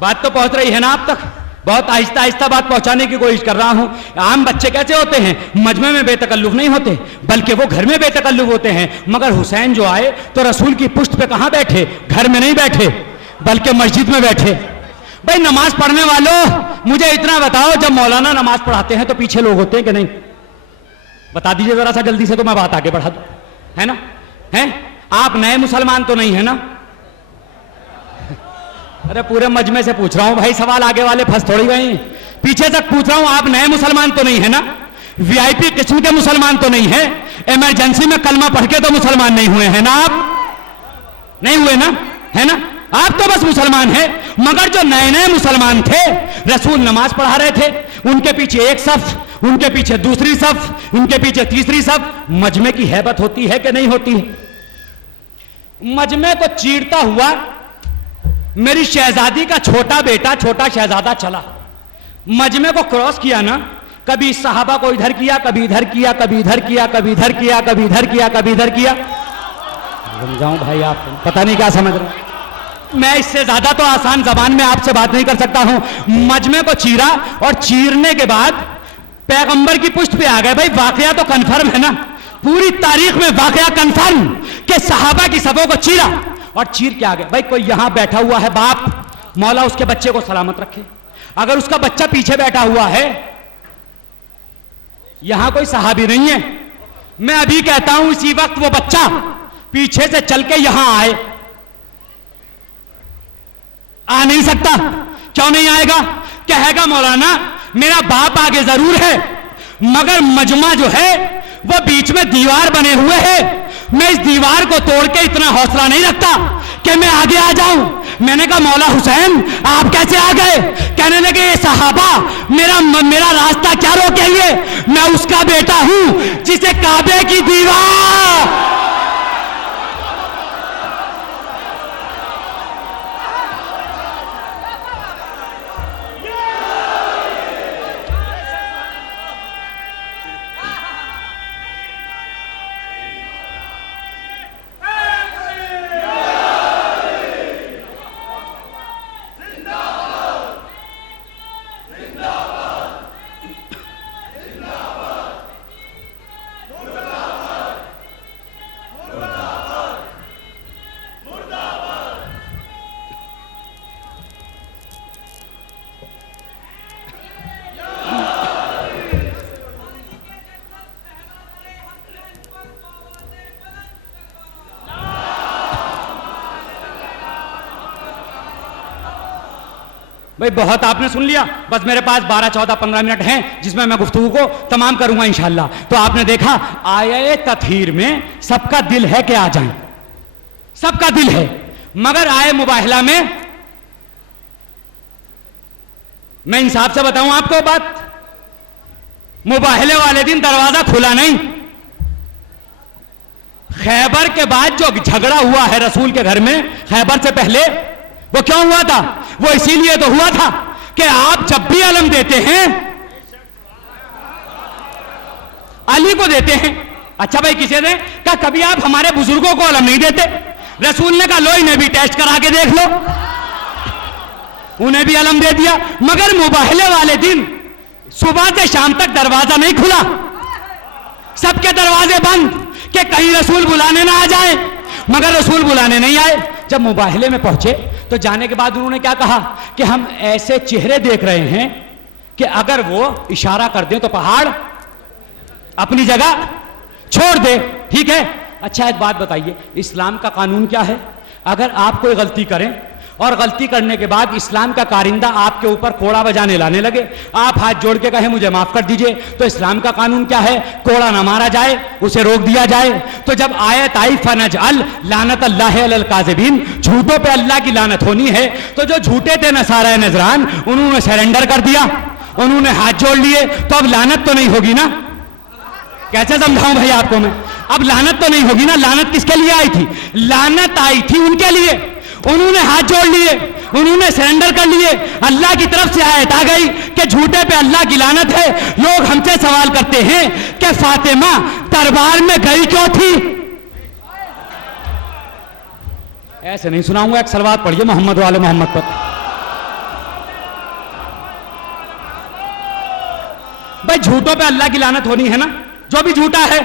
बात तो पहुंच रही है ना आप तक? बहुत आहिस्ता आहिस्ता बात पहुंचाने की कोशिश कर रहा हूं। आम बच्चे कैसे होते हैं? मजमे में बेतकल्लुफ नहीं होते, बल्कि वो घर में बेतकल्लुफ होते हैं। मगर हुसैन जो आए तो रसूल की पुश्त पे कहां बैठे? घर में नहीं बैठे, बल्कि मस्जिद में बैठे। भाई नमाज पढ़ने वालों, मुझे इतना बताओ, जब मौलाना नमाज पढ़ाते हैं तो पीछे लोग होते हैं कि नहीं? बता दीजिए जरा सा जल्दी से, तो मैं बात आगे बढ़ा दूं, है ना? है आप नए मुसलमान तो नहीं है ना? अरे पूरे मजमे से पूछ रहा हूं भाई, सवाल आगे वाले फंस थोड़ी गए, पीछे तक पूछ रहा हूं। आप नए मुसलमान तो नहीं है ना? वीआईपी किस्म के मुसलमान तो नहीं है? इमरजेंसी में कलमा पढ़ के तो मुसलमान नहीं हुए हैं ना? आप नहीं हुए ना, है ना? आप तो बस मुसलमान हैं। मगर जो नए नए मुसलमान थे, रसूल नमाज पढ़ा रहे थे, उनके पीछे एक सफ, उनके पीछे दूसरी सफ, उनके पीछे तीसरी सफ। मजमे की हैबत होती है कि नहीं होती है? मजमे को चीरता हुआ मेरी शहजादी का छोटा बेटा, छोटा शहजादा चला, मजमे को क्रॉस किया ना, कभी सहाबा को इधर किया, कभी इधर किया, कभी इधर किया, कभी इधर किया, कभी इधर किया, कभी इधर किया। समझाऊं भाई, आप पता नहीं क्या समझ रहे। मैं इससे ज्यादा तो आसान जबान में आपसे बात नहीं कर सकता हूं। मजमे को चीरा और चीरने के बाद पैगंबर की पुष्ट पे आ गए। भाई वाकया तो कन्फर्म है ना, पूरी तारीख में वाकया कन्फर्म कि सहाबा की सबों को चीरा और चीर के आ गए। भाई कोई यहां बैठा हुआ है बाप, मौला उसके बच्चे को सलामत रखे। अगर उसका बच्चा पीछे बैठा हुआ है, यहां कोई सहाबी नहीं है, मैं अभी कहता हूं इसी वक्त वो बच्चा पीछे से चल के यहां आए, आ नहीं सकता। क्यों नहीं आएगा? कहेगा मौलाना मेरा बाप आगे जरूर है, मगर मजमा जो है वो बीच में दीवार बने हुए है, मैं इस दीवार को तोड़ के इतना हौसला नहीं रखता कि मैं आगे आ जाऊं। मैंने कहा मौला हुसैन आप कैसे आ गए? कहने लगे ये सहाबा मेरा रास्ता क्या रोकेंगे? मैं उसका बेटा हूं जिसे काबे की दीवार भाई बहुत आपने सुन लिया, बस मेरे पास 12, 14, 15 मिनट हैं जिसमें मैं गुफ्तगू को तमाम करूंगा इंशाल्लाह। तो आपने देखा आये तत्हीर में सबका दिल है कि आ जाएं, सबका दिल है, मगर आए मुबाहला में मैं इंसाफ से बताऊं आपको बात, मुबाहले वाले दिन दरवाजा खुला नहीं। खैबर के बाद जो झगड़ा हुआ है रसूल के घर में, खैबर से पहले वो क्यों हुआ था? वो इसीलिए तो हुआ था कि आप जब भी अलम देते हैं अली को देते हैं। अच्छा भाई किसे दें? क्या कभी आप हमारे बुजुर्गों को अलम नहीं देते? रसूल ने कहा लो इन्हें भी टेस्ट करा के देख लो, उन्हें भी अलम दे दिया। मगर मुबाहले वाले दिन सुबह से शाम तक दरवाजा नहीं खुला, सबके दरवाजे बंद कि कहीं रसूल बुलाने ना आ जाए। मगर रसूल बुलाने नहीं आए। जब मुबाहले में पहुंचे तो जाने के बाद उन्होंने क्या कहा कि हम ऐसे चेहरे देख रहे हैं कि अगर वो इशारा कर दें तो पहाड़ अपनी जगह छोड़ दे। ठीक है, अच्छा एक बात बताइए, इस्लाम का कानून क्या है? अगर आप कोई गलती करें और गलती करने के बाद इस्लाम का कारिंदा आपके ऊपर कोड़ा बजाने लाने लगे, आप हाथ जोड़ के कहें मुझे माफ कर दीजिए, तो इस्लाम का कानून क्या है? कोड़ा ना मारा जाए, उसे रोक दिया जाए। तो जब आयत आई फनजअल लानत अल्लाह अलल काज़िबीन, झूठों पे अल्लाह की लानत होनी है, तो जो झूठे थे नसारा नजरान उन्होंने सरेंडर कर दिया, उन्होंने हाथ जोड़ लिए, तो अब लानत तो नहीं होगी ना? कैसे समझाऊं भाई आपको मैं? अब लानत तो नहीं होगी ना? लानत किसके लिए आई थी? लानत आई थी उनके लिए, उन्होंने हाथ जोड़ लिए, उन्होंने सरेंडर कर लिए। अल्लाह की तरफ से आयत आ गई कि झूठे पे अल्लाह की लानत है। लोग हमसे सवाल करते हैं कि फातिमा दरबार में गई क्यों थी? ऐसे नहीं सुनाऊंगा, एक सलवात पढ़िए मोहम्मद वाले मोहम्मद पर। भाई झूठों पे अल्लाह की लानत होनी है ना? जो भी झूठा है,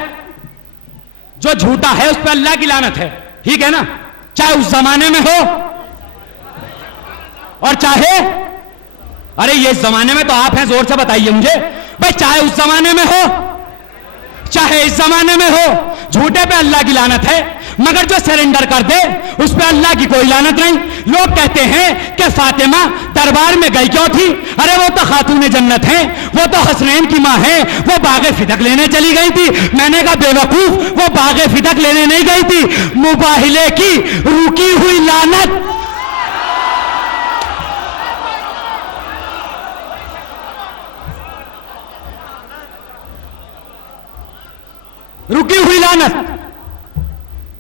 जो झूठा है उस पर अल्लाह की लानत है, ठीक है ना? चाहे उस जमाने में हो और चाहे, अरे ये जमाने में तो आप हैं, जोर से बताइए मुझे भाई, चाहे उस जमाने में हो चाहे इस जमाने में हो, झूठे पे अल्लाह की लानत है। मगर जो सरेंडर कर दे उस पे अल्लाह की कोई लानत नहीं। लोग कहते हैं कि फातिमा दरबार में गई क्यों थी? अरे वो तो खातून जन्नत है, वो तो हसनैन की मां है, वो बागे फिदक लेने चली गई थी। मैंने कहा बेवकूफ, वो बागे फिदक लेने नहीं गई थी, मुबाहिले की रुकी हुई लानत। रुकी हुई लानत,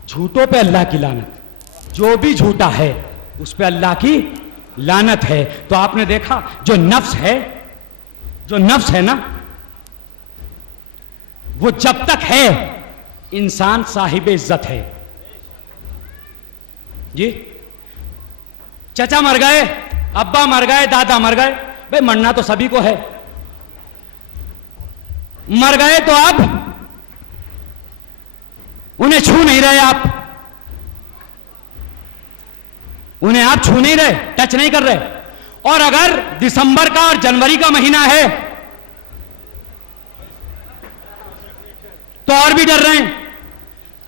झूठों पे अल्लाह की लानत। जो भी झूठा है उस पे अल्लाह की लानत है। तो आपने देखा जो नफ्स है, जो नफ्स है ना, वो जब तक है इंसान साहिब इज्जत है। जी, चचा मर गए, अब्बा मर गए, दादा मर गए, भाई मरना तो सभी को है। मर गए तो अब उन्हें छू नहीं रहे आप, उन्हें आप छू नहीं रहे, टच नहीं कर रहे। और अगर दिसंबर का और जनवरी का महीना है तो और भी डर रहे हैं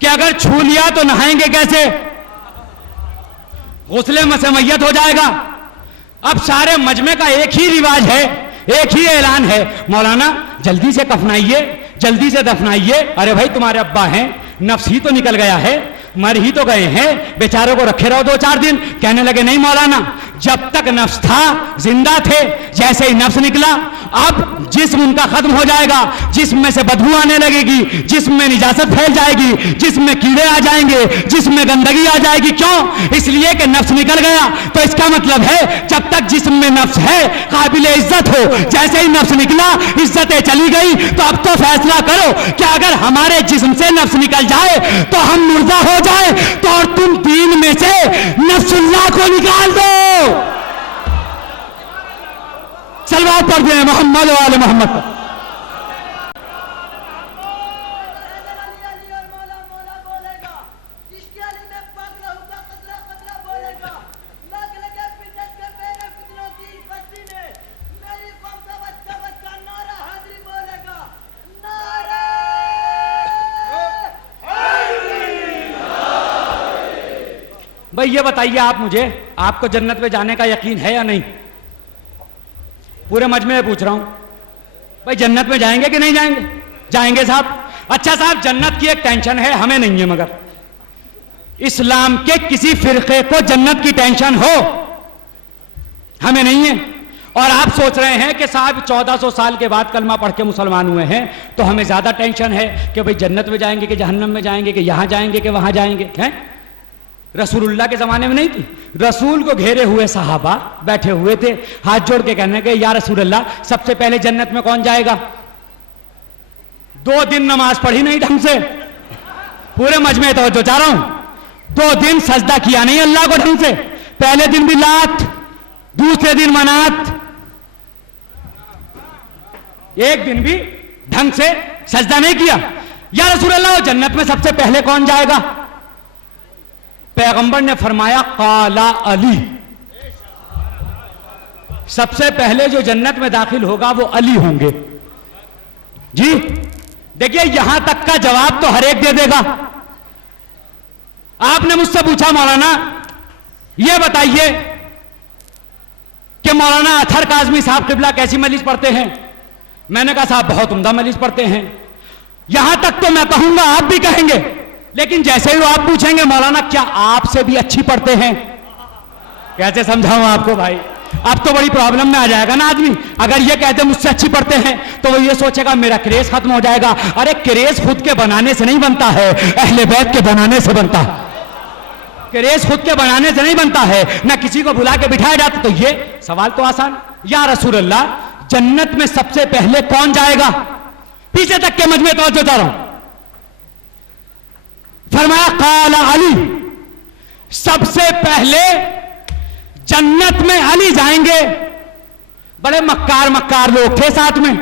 कि अगर छू लिया तो नहाएंगे कैसे, गुस्ले में से मैयत हो जाएगा। अब सारे मजमे का एक ही रिवाज है, एक ही ऐलान है, मौलाना जल्दी से कफनाइए, जल्दी से दफनाइए। अरे भाई तुम्हारे अब्बा हैं, नफ्स ही तो निकल गया है, मर ही तो गए हैं, बेचारों को रखे रहो 2-4 दिन। कहने लगे नहीं मौलाना, जब तक नफ्स था जिंदा थे, जैसे ही नफ्स निकला अब जिस्म उनका खत्म हो जाएगा, जिस्म में से बदबू आने लगेगी, जिस्म में निजासत फैल जाएगी, जिस्म में कीड़े आ जाएंगे, जिस्म में गंदगी आ जाएगी। क्यों? इसलिए कि नफ्स निकल गया। तो इसका मतलब है जब तक जिस्म में नफ्स है काबिल इज्जत हो, जैसे ही नफ्स निकला इज्जतें चली गई। तो अब तो फैसला करो कि अगर हमारे जिस्म से नफ्स निकल जाए तो हम मुर्दा हो जाए, तो और तुम दीन में से नफ्सुल्लाह को निकाल दो। सलवात पढ़ दे मोहम्मद वाले मोहम्मद पर। भाई ये बताइए आप मुझे, आपको जन्नत में जाने का यकीन है या नहीं? पूरे मजमे में पूछ रहा हूं, भाई जन्नत में जाएंगे कि नहीं जाएंगे? जाएंगे साहब। अच्छा साहब, जन्नत की एक टेंशन है, हमें नहीं है, मगर इस्लाम के किसी फिरके को जन्नत की टेंशन हो? हमें नहीं है। और आप सोच रहे हैं कि साहब 1400 साल के बाद कलमा पढ़ के मुसलमान हुए हैं तो हमें ज्यादा टेंशन है कि भाई जन्नत में जाएंगे कि जहन्नम में जाएंगे कि यहां जाएंगे कि वहां जाएंगे। हैं? रसूलुल्लाह के जमाने में नहीं थी? रसूल को घेरे हुए सहाबा बैठे हुए थे, हाथ जोड़ के कहने के या रसूलुल्लाह सबसे पहले जन्नत में कौन जाएगा? 2 दिन नमाज पढ़ी नहीं ढंग से, पूरे मजमे तो जो चाह रहा हूं, 2 दिन सजदा किया नहीं अल्लाह को ढंग से, पहले दिन भी लात, दूसरे दिन मनात, एक दिन भी ढंग से सजदा नहीं किया। या रसूलुल्लाह वो जन्नत में सबसे पहले कौन जाएगा? पैगंबर ने फरमाया काला अली, सबसे पहले जो जन्नत में दाखिल होगा वो अली होंगे। जी देखिए, यहां तक का जवाब तो हर एक दे देगा। आपने मुझसे पूछा मौलाना ये बताइए कि मौलाना अथर काज़मी साहब किबला कैसी मजलिस पढ़ते हैं? मैंने कहा साहब बहुत उम्दा मजलिस पढ़ते हैं। यहां तक तो मैं कहूंगा, आप भी कहेंगे, लेकिन जैसे ही वो आप पूछेंगे मौलाना क्या आपसे भी अच्छी पढ़ते हैं, कैसे समझाऊं आपको भाई? अब तो बड़ी प्रॉब्लम में आ जाएगा ना आदमी। अगर ये कहते मुझसे अच्छी पढ़ते हैं तो वो ये सोचेगा मेरा क्रेज खत्म हो जाएगा। अरे क्रेज खुद के बनाने से नहीं बनता है, अहले बैत के बनाने से बनता है। क्रेज खुद के बनाने से नहीं बनता है, ना किसी को बुला के बिठाया जाता। तो ये सवाल तो आसान, या रसूलुल्लाह जन्नत में सबसे पहले कौन जाएगा? पीछे तक के मजमे तवज्जो चाह रहा हूं। फरमाया काला अली, सबसे पहले जन्नत में अली जाएंगे। बड़े मक्कार मक्कार लोग थे साथ में,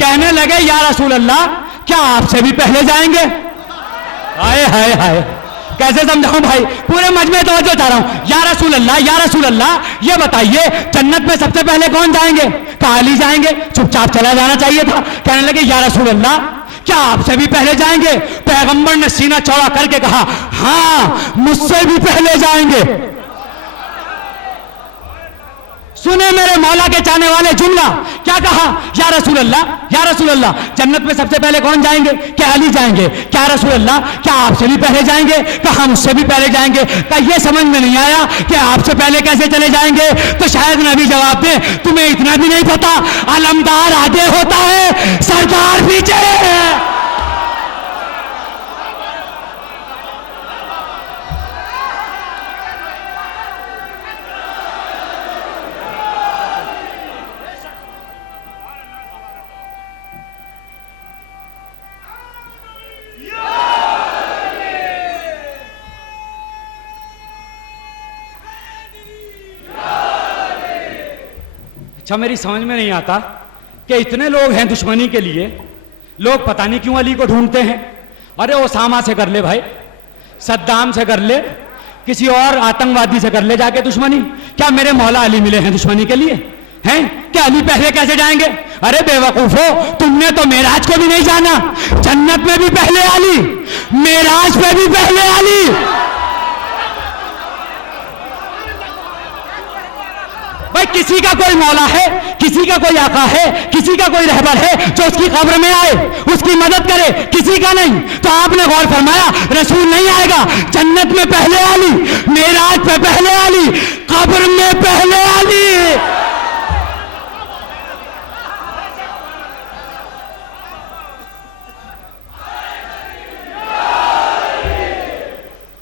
कहने लगे या रसूल अल्लाह क्या आपसे भी पहले जाएंगे? हाय हाय हाय, कैसे समझाऊं भाई? पूरे मजमे तो जो चाह रहा हूं, या रसूल अल्लाह या रसूल अल्लाह ये बताइए जन्नत में सबसे पहले कौन जाएंगे? कहा अली जाएंगे। चुपचाप चला जाना चाहिए था। कहने लगे या रसूल अल्लाह क्या आपसे भी पहले जाएंगे? पैगंबर ने सीना चौड़ा करके कहा हां मुझसे भी पहले जाएंगे। सुने मेरे मौला के चाहने वाले जुमला, क्या कहा? या रसूल अल्लाह जन्नत में सबसे पहले कौन जाएंगे? क्या अली जाएंगे। क्या रसूल अल्लाह क्या आपसे भी पहले जाएंगे? कहा मुझसे भी पहले जाएंगे। क्या ये समझ में नहीं आया कि आपसे पहले कैसे चले जाएंगे? तो शायद नबी जवाब दे तुम्हें इतना भी नहीं पता, अलमदार आगे होता है सरकार पीछे। अच्छा मेरी समझ में नहीं आता कि इतने लोग हैं दुश्मनी के लिए, लोग पता नहीं क्यों अली को ढूंढते हैं। अरे ओसामा से कर ले भाई, सद्दाम से कर ले, किसी और आतंकवादी से कर ले जाके दुश्मनी। क्या मेरे मौला अली मिले हैं दुश्मनी के लिए? हैं? क्या अली पहले कैसे जाएंगे? अरे बेवकूफो, तुमने तो मेराज को भी नहीं जाना। जन्नत में भी पहले अली, मेराज पे भी पहले अली। भाई किसी का कोई मौला है, किसी का कोई आका है, किसी का कोई रहबर है जो उसकी कब्र में आए, उसकी मदद करे? किसी का नहीं। तो आपने गौर फरमाया रसूल नहीं आएगा, जन्नत में पहले अली, मेराज पे पहले अली, कब्र में पहले अली।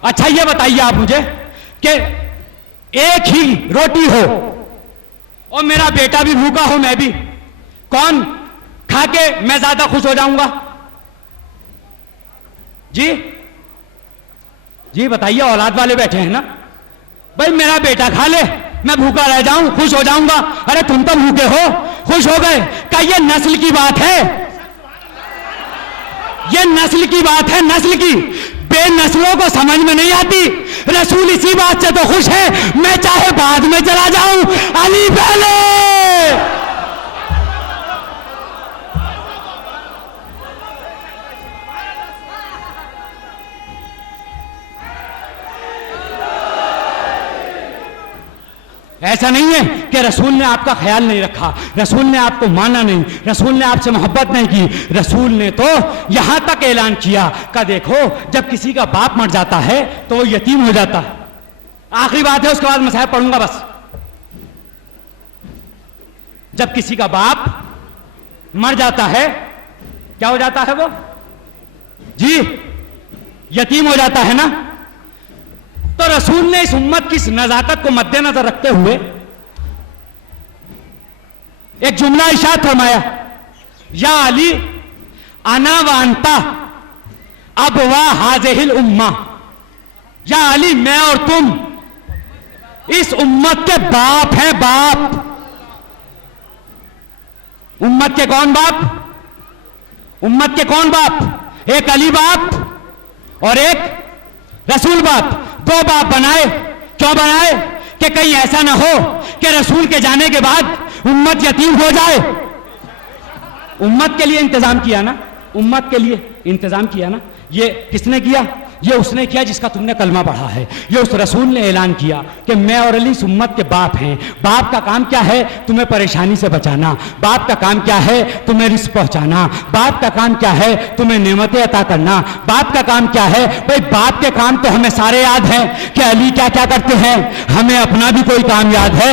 अच्छा ये बताइए आप मुझे कि एक ही रोटी हो और मेरा बेटा भी भूखा हो, मैं भी, कौन खा के मैं ज्यादा खुश हो जाऊंगा? जी जी बताइए, औलाद वाले बैठे हैं ना। भाई मेरा बेटा खा ले, मैं भूखा रह जाऊं, खुश हो जाऊंगा। अरे तुम तो भूखे हो, खुश हो गए। क्या ये नस्ल की बात है? ये नस्ल की बात है, नस्ल की। बेनस्लों को समझ में नहीं आती। रसूल इसी बात से तो खुश है, मैं चाहे बाद में चला जाऊं, अली पहले। ऐसा नहीं है कि रसूल ने आपका ख्याल नहीं रखा, रसूल ने आपको माना नहीं, रसूल ने आपसे मोहब्बत नहीं की। रसूल ने तो यहां तक ऐलान किया कि देखो जब किसी का बाप मर जाता है तो वो यतीम हो जाता है। आखिरी बात है, उसके बाद मैं साहब पढ़ूंगा बस। जब किसी का बाप मर जाता है क्या हो जाता है? वो जी यतीम हो जाता है ना। तो रसूल ने इस उम्मत की इस नजाकत को मद्देनजर रखते हुए एक जुमला इरशाद फरमाया, या अली अना व अंता अब वाह हाज़िहिल उम्मा। या अली मैं और तुम इस उम्मत के बाप हैं, बाप। उम्मत के कौन बाप? उम्मत के कौन बाप? एक अली बाप और एक रसूल बाप। दो बाप बनाए। क्यों बनाए? कि कहीं ऐसा ना हो कि रसूल के जाने के बाद उम्मत यतीम हो जाए। उम्मत के लिए इंतजाम किया ना, उम्मत के लिए इंतजाम किया ना। ये किसने किया? ये उसने किया जिसका तुमने कलमा पढ़ा है। ये उस रसूल ने ऐलान किया कि मैं और अली इस उम्मत के बाप हैं। बाप का काम क्या है? तुम्हें परेशानी से बचाना। बाप का काम क्या है? तुम्हें रिस्क पहुंचाना। बाप का काम क्या है? तुम्हें नेमतें अता करना। बाप का काम क्या है? भाई बाप के काम तो हमें सारे याद हैं कि अली क्या क्या करते हैं। हमें अपना भी कोई काम याद है?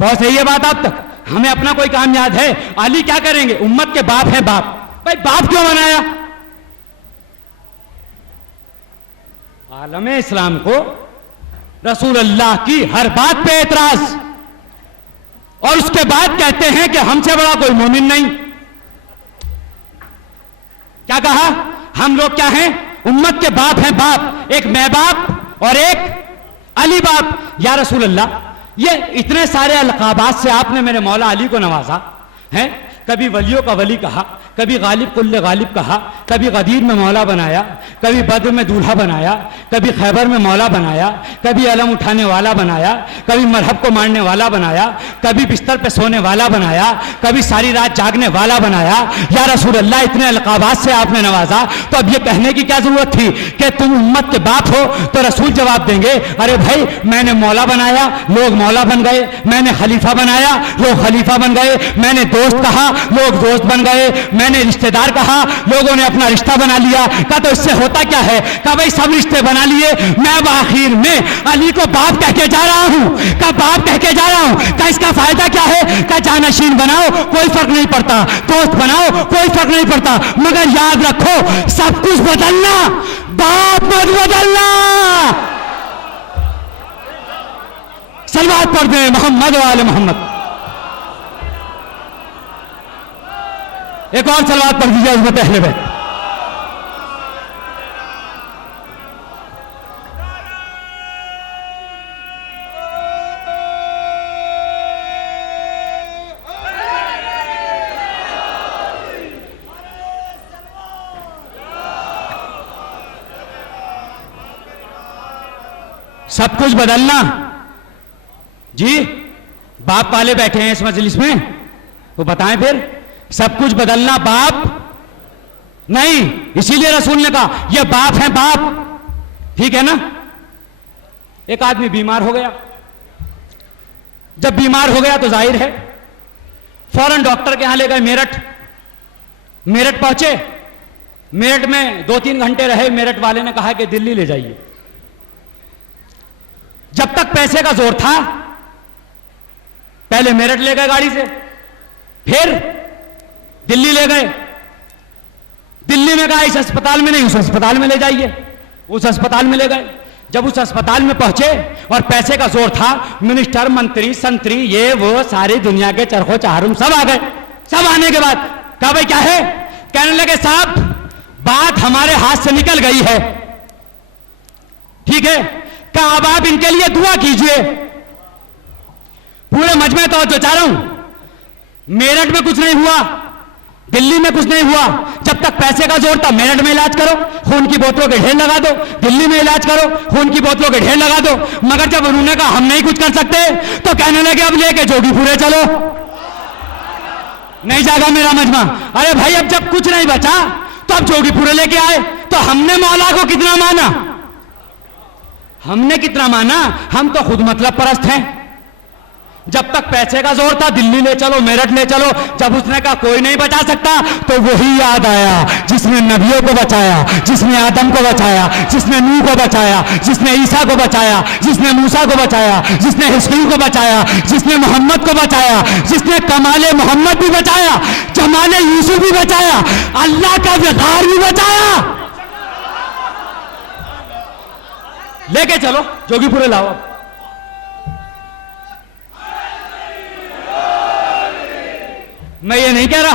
बहुत सही है बात आप तक। हमें अपना कोई काम याद है? अली क्या करेंगे? उम्मत के बाप है, बाप। भाई बाप क्यों बनाया? आलम इस्लाम को रसूल अल्लाह की हर बात पे एतराज, और उसके बाद कहते हैं कि हमसे बड़ा कोई मोमिन नहीं। क्या कहा? हम लोग क्या हैं? उम्मत के बाप हैं, बाप। एक मैं बाप और एक अली बाप। या रसूल अल्लाह, ये इतने सारे अलकाबात से आपने मेरे मौला अली को नवाजा है। कभी वलियों का वली कहा, कभी गालिब कुल्ले गालिब कहा, कभी गदीर में मौला बनाया, कभी बद्र में दूल्हा बनाया, कभी खैबर में मौला बनाया, कभी अलम उठाने वाला बनाया, कभी मरहब को मारने वाला बनाया, कभी बिस्तर पे सोने वाला बनाया, कभी सारी रात जागने वाला बनाया। या रसूल अल्लाह, इतने अलकाबात से आपने नवाजा, तो अब ये कहने की क्या जरूरत थी कि तुम उम्मत के बाप हो? तो रसूल जवाब देंगे, अरे भाई मैंने मौला बनाया, लोग मौला बन गए। मैंने खलीफा बनाया, लोग खलीफा बन गए। मैंने दोस्त कहा, लोग दोस्त बन गए। मैंने रिश्तेदार कहा, लोगों ने अपना रिश्ता बना लिया। कहा तो इससे होता क्या है? कहा भाई सब रिश्ते बना लिए, मैं अब आखिर में अली को बाप कह के जा रहा हूं। कहा बाप कह के जा रहा हूं। कहा इसका फायदा क्या है? कहा जानशीन बनाओ कोई फर्क नहीं पड़ता, दोस्त बनाओ कोई फर्क नहीं पड़ता, मगर याद रखो सब कुछ बदलना, बाप मत बदलना। सलवात पढ़ दे मोहम्मद वाले मोहम्मद। एक और सलवात पढ़ दीजिए उम्मत अहले बैत। सब कुछ बदलना जी। बाप वाले बैठे हैं इस मजलिस में, तो बताएं फिर सब कुछ बदलना बाप नहीं। इसीलिए रसूल ने कहा ये बाप है, बाप। ठीक है ना? एक आदमी बीमार हो गया। जब बीमार हो गया तो जाहिर है फौरन डॉक्टर के यहां ले गए मेरठ। मेरठ पहुंचे, मेरठ में 2-3 घंटे रहे। मेरठ वाले ने कहा कि दिल्ली ले जाइए। जब तक पैसे का जोर था पहले मेरठ ले गए गाड़ी से, फिर दिल्ली ले गए। दिल्ली में कहा इस अस्पताल में नहीं, उस अस्पताल में ले जाइए। उस अस्पताल में ले गए। जब उस अस्पताल में पहुंचे और पैसे का जोर था, मिनिस्टर, मंत्री, संतरी, ये वो सारी दुनिया के चरखो चाहरुम सब आ गए। सब आने के बाद कहा भाई क्या है? कहने लगे साहब बात हमारे हाथ से निकल गई है। ठीक है? कहा अब आप इनके लिए दुआ कीजिए। पूरे मजमे तो चाह रहा हूं, मेरठ में कुछ नहीं हुआ, दिल्ली में कुछ नहीं हुआ। जब तक पैसे का जोर था मेरठ में इलाज करो, खून की बोतलों के ढेर लगा दो। दिल्ली में इलाज करो, खून की बोतलों के ढेर लगा दो। मगर जब उन्होंने कहा हम नहीं कुछ कर सकते, तो कहने लगे अब लेके जोगीपुरे चलो। नहीं जागा मेरा मजमा। अरे भाई अब जब कुछ नहीं बचा तो अब जोगीपुरे लेके आए। तो हमने मौला को कितना माना? हमने कितना माना, हम तो खुद मतलब परस्त हैं। जब तक पैसे का जोर था, दिल्ली ले चलो, मेरठ ले चलो, जब उसने कहा कोई नहीं बचा सकता, तो वही याद आया जिसने नबियों को बचाया, जिसने आदम को बचाया, जिसने नूह को बचाया, जिसने ईसा को बचाया, जिसने मूसा को बचाया, जिसने हिस्कील को बचाया, जिसने मोहम्मद को बचाया, जिसने कमाले मोहम्मद भी बचाया, जमाले यूसुफ भी बचाया, अल्लाह का विकार भी बचाया। लेके चलो, जोगीपुरे लाओ। मैं ये नहीं कह रहा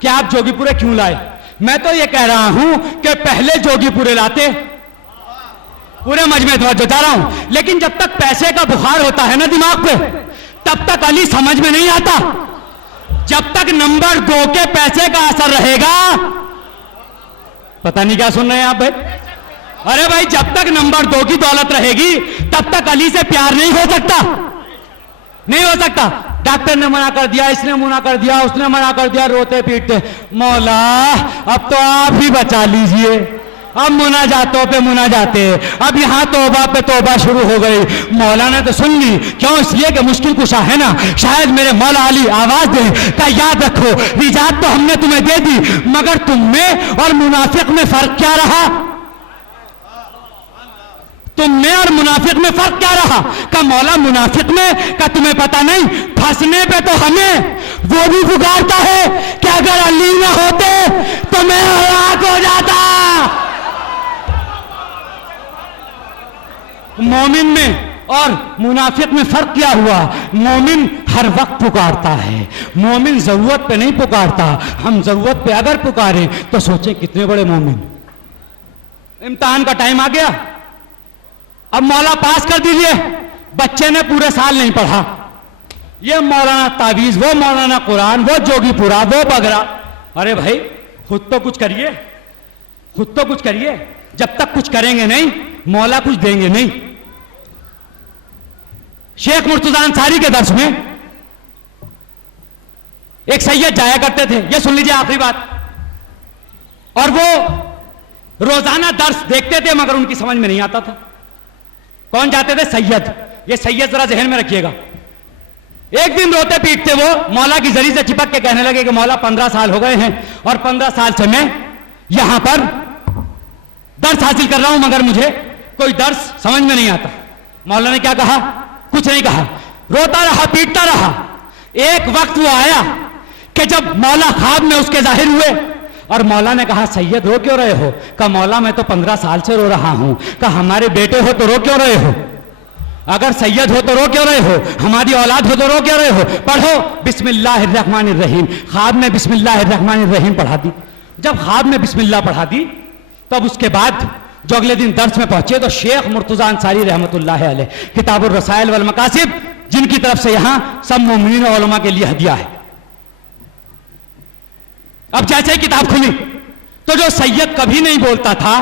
कि आप जोगीपुरे क्यों लाए, मैं तो ये कह रहा हूं कि पहले जोगीपुरे लाते। पूरे मजमे तवज्जो चाह रहा हूं, लेकिन जब तक पैसे का बुखार होता है ना दिमाग पे, तब तक अली समझ में नहीं आता। जब तक नंबर 2 के पैसे का असर रहेगा, पता नहीं क्या सुन रहे हैं आप भाई, अरे भाई जब तक नंबर 2 की दौलत रहेगी, तब तक अली से प्यार नहीं हो सकता, नहीं हो सकता। डॉक्टर ने मना कर दिया, इसने मना कर दिया, उसने मना कर दिया, रोते पीटते, मौला अब तो आप ही बचा लीजिए। अब मुनाजातों पे मुनाजाते, अब यहां तौबा पे तौबा शुरू हो गई। मौला ने तो सुन ली, क्यों? इसलिए कि मुश्किल कुशा है ना, शायद मेरे मौला अली आवाज दे का याद रखो, निजात तो हमने तुम्हें दे दी, मगर तुम में और मुनाफिक में फर्क क्या रहा? तुम में और मुनाफिक में फर्क क्या रहा? का मौला मुनाफिक में का तुम्हें पता नहीं, फंसने पे तो हमें वो भी पुकारता है कि अगर अली न होते तो मैं हलाक हो जाता। मोमिन में और मुनाफिक में फर्क क्या हुआ? मोमिन हर वक्त पुकारता है, मोमिन जरूरत पे नहीं पुकारता। हम जरूरत पे अगर पुकारें तो सोचें कितने बड़े मोमिन। इम्तिहान का टाइम आ गया, अब मौला पास कर दीजिए। बच्चे ने पूरे साल नहीं पढ़ा, ये मौलाना तावीज, वो मौलाना कुरान, वो जोगीपुरा, वो बगरा। अरे भाई खुद तो कुछ करिए, खुद तो कुछ करिए। जब तक कुछ करेंगे नहीं, मौला कुछ देंगे नहीं। शेख मुर्तजा अंसारी के दर्स में एक सैयद जाया करते थे, ये सुन लीजिए आखिरी बात। और वो रोजाना दर्स देखते थे, मगर उनकी समझ में नहीं आता था। कौन जाते थे? सैयद। ये सैयद जरा जहन में रखिएगा। एक दिन रोते पीटते वो मौला की जरी से चिपक के कहने लगे कि मौला 15 साल हो गए हैं और 15 साल से मैं यहां पर दर्स हासिल कर रहा हूं, मगर मुझे कोई दर्स समझ में नहीं आता। मौला ने क्या कहा? कुछ नहीं कहा, रोता रहा, पीटता रहा। एक वक्त वो आया कि जब मौला ख्वाब में उसके जाहिर हुए और मौला ने कहा सैयद रो क्यों रहे हो? कहा मौला मैं तो 15 साल से रो रहा हूं। कहा हमारे बेटे हो तो रो क्यों रहे हो? अगर सैयद हो तो रो क्यों रहे हो? हमारी औलाद हो तो रो क्यों रहे हो? पढ़ो बिस्मिल्लाहिर्रहमानिर्रहीम। ख्वाब में बिस्मिल्लाहिर्रहमानिर्रहीम पढ़ा दी। जब ख्वाब में बिस्मिल्लाह पढ़ा दी, तब उसके बाद जो अगले दिन दर्स में पहुंचे तो शेख मुर्तजा अंसारी रहमतुल्लाह अलैह किताबुर रसाइल वल मकासिद, जिनकी तरफ से यहां सब मोमिनीन और उलमा के लिए हदिया है। अब जैसे ही किताब खुली तो जो सैयद कभी नहीं बोलता था,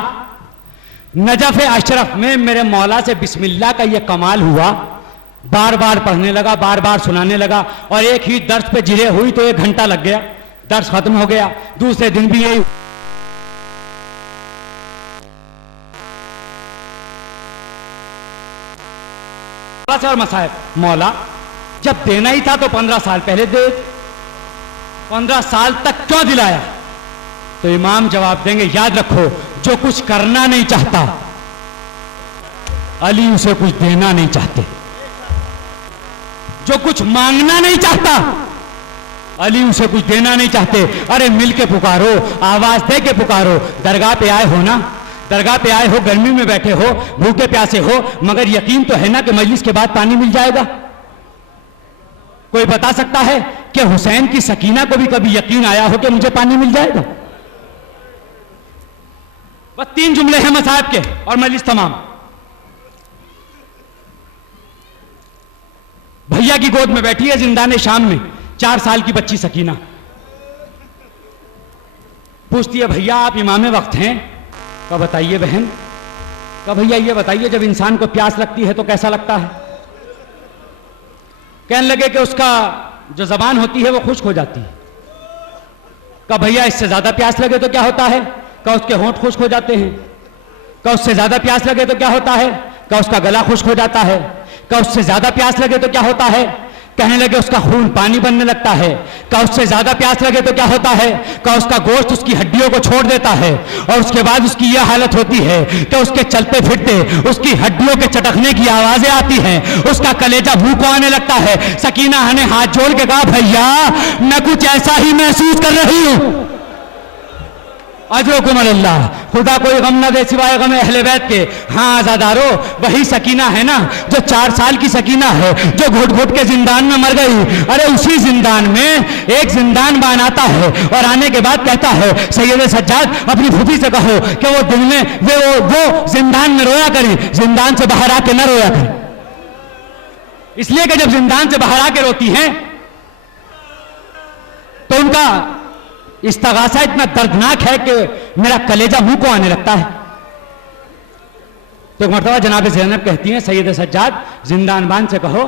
नजफ अशरफ में मेरे मौला से बिस्मिल्लाह का यह कमाल हुआ। बार बार पढ़ने लगा, बार बार सुनाने लगा, और एक ही दर्स पे जिरे हुई तो 1 घंटा लग गया, दर्स खत्म हो गया। दूसरे दिन भी यही और मसाइब। मौला जब देना ही था तो 15 साल पहले दे, 15 साल तक क्यों दिलाया? तो इमाम जवाब देंगे, याद रखो जो कुछ करना नहीं चाहता, अली उसे कुछ देना नहीं चाहते। जो कुछ मांगना नहीं चाहता, अली उसे कुछ देना नहीं चाहते। अरे मिल के पुकारो, आवाज दे के पुकारो। दरगाह पे आए हो ना, दरगाह पे आए हो, गर्मी में बैठे हो, भूखे प्यासे हो, मगर यकीन तो है ना कि मजलिस के बाद पानी मिल जाएगा? कोई बता सकता है कि हुसैन की सकीना को भी कभी यकीन आया हो कि मुझे पानी मिल जाएगा? बस 3 जुमले हैं मसाहब के और मजलिस तमाम। भैया की गोद में बैठी है जिंदाने शाम में 4 साल की बच्ची सकीना। पूछती है भैया आप इमाम वक्त हैं? कहा बताइए बहन। कहा भैया ये बताइए जब इंसान को प्यास लगती है तो कैसा लगता है? कहने लगे कि उसका जो जबान होती है वो खुश्क हो जाती है। कहा भैया इससे ज्यादा प्यास लगे तो क्या होता है? कहा उसके होंठ खुश्क हो जाते हैं। कहा उससे ज्यादा प्यास लगे तो क्या होता है? क्या उसका गला खुश्क हो जाता है? क्या उससे ज्यादा प्यास लगे तो क्या होता है? कहने लगे उसका खून पानी बनने लगता है। क्या उससे ज्यादा प्यास लगे तो क्या होता है? क्या उसका गोश्त उसकी हड्डियों को छोड़ देता है और उसके बाद उसकी यह हालत होती है कि उसके चलते फिरते उसकी हड्डियों के चटकने की आवाजें आती हैं, उसका कलेजा मुंह को आने लगता है। सकीना ने हाथ जोड़ के कहा, भैया मैं कुछ ऐसा ही महसूस कर रही हूं। अजरुकुम अल्लाह, खुदा कोई गम न दे सिवाय गम अहले बैत के। हाँ आजादारो, वही सकीना है ना जो 4 साल की सकीना है, जो घुट घुट के जिंदान में मर गई। अरे उसी जिंदान में एक जिंदान बान आता है और आने के बाद कहता है, सैयद सज्जाद अपनी फूफी से कहो कि वो दिल में वो जिंदान में रोया करें, जिंदान से बाहर आके न रोया करें। इसलिए कि जब जिंदान से बाहर आके रोती हैं तो उनका इस्तगासा इतना दर्दनाक है कि मेरा कलेजा मुंह को आने लगता है। तो एक मर्तबा जनाब ज़ैनब कहती हैं, सैयद सज्जाद जिंदान बान से कहो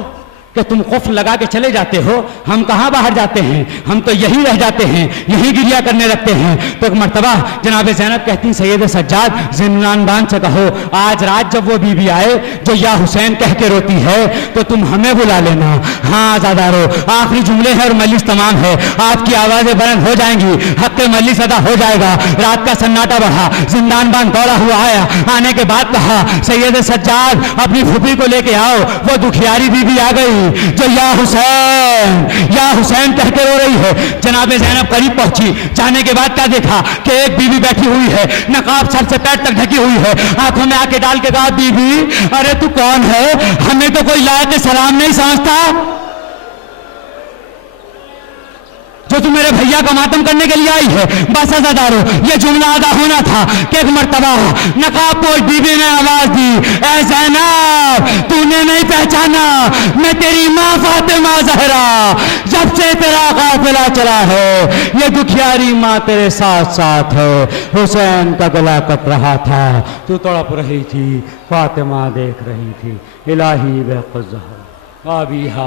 कि तुम कुफ्र लगा के चले जाते हो, हम कहां बाहर जाते हैं, हम तो यहीं रह जाते हैं, यहीं गिरिया करने लगते हैं। तो एक मर्तबा जनाब ज़ैनब कहती हैं, सैयद सज्जाद जिंदान बान से कहो आज रात जब वो बीवी आए जो या हुसैन कह के रोती है तो तुम हमें बुला लेना। हाँ आजादारो, आखिरी जुमले हैं और मजलिस तमाम है, आपकी आवाजें बुलंद हो जाएंगी, हक मजलिस अदा हो जाएगा। रात का सन्नाटा बढ़ा, जिंदान बान दौड़ा हुआ आया, आने के बाद कहा, सैयद सज्जाद अपनी फूफी को लेके आओ। वो दुखियारी बीवी आ गई जो या हुसैन कह के रो रही है। जनाब ज़ैनब करीब पहुंची, जाने के बाद क्या देखा कि एक बीवी बैठी हुई है, नकाब सर से पैर तक ढकी हुई है, आंखों में आके डाल के कहा, बीवी अरे तू कौन है, हमें तो कोई लायक सलाम नहीं समझता जो तू मेरे भैया का मातम करने के लिए आई है। बस अज़ादारो, ये जुमला अदा होना था कि एक मर्तबा नकाब पोश बीवी ने आवाज दी, ए ज़ैनब तूने नहीं पहचाना, मैं तेरी माँ फातिमा ज़हरा, जब से तेरा काफिला चला है ये दुखियारी माँ तेरे साथ साथ है। हुसैन का गला कट रहा था, तू तड़प रही थी, फातिमा देख रही थी। इलाही बेक़ुज़्ज़ा आबिहा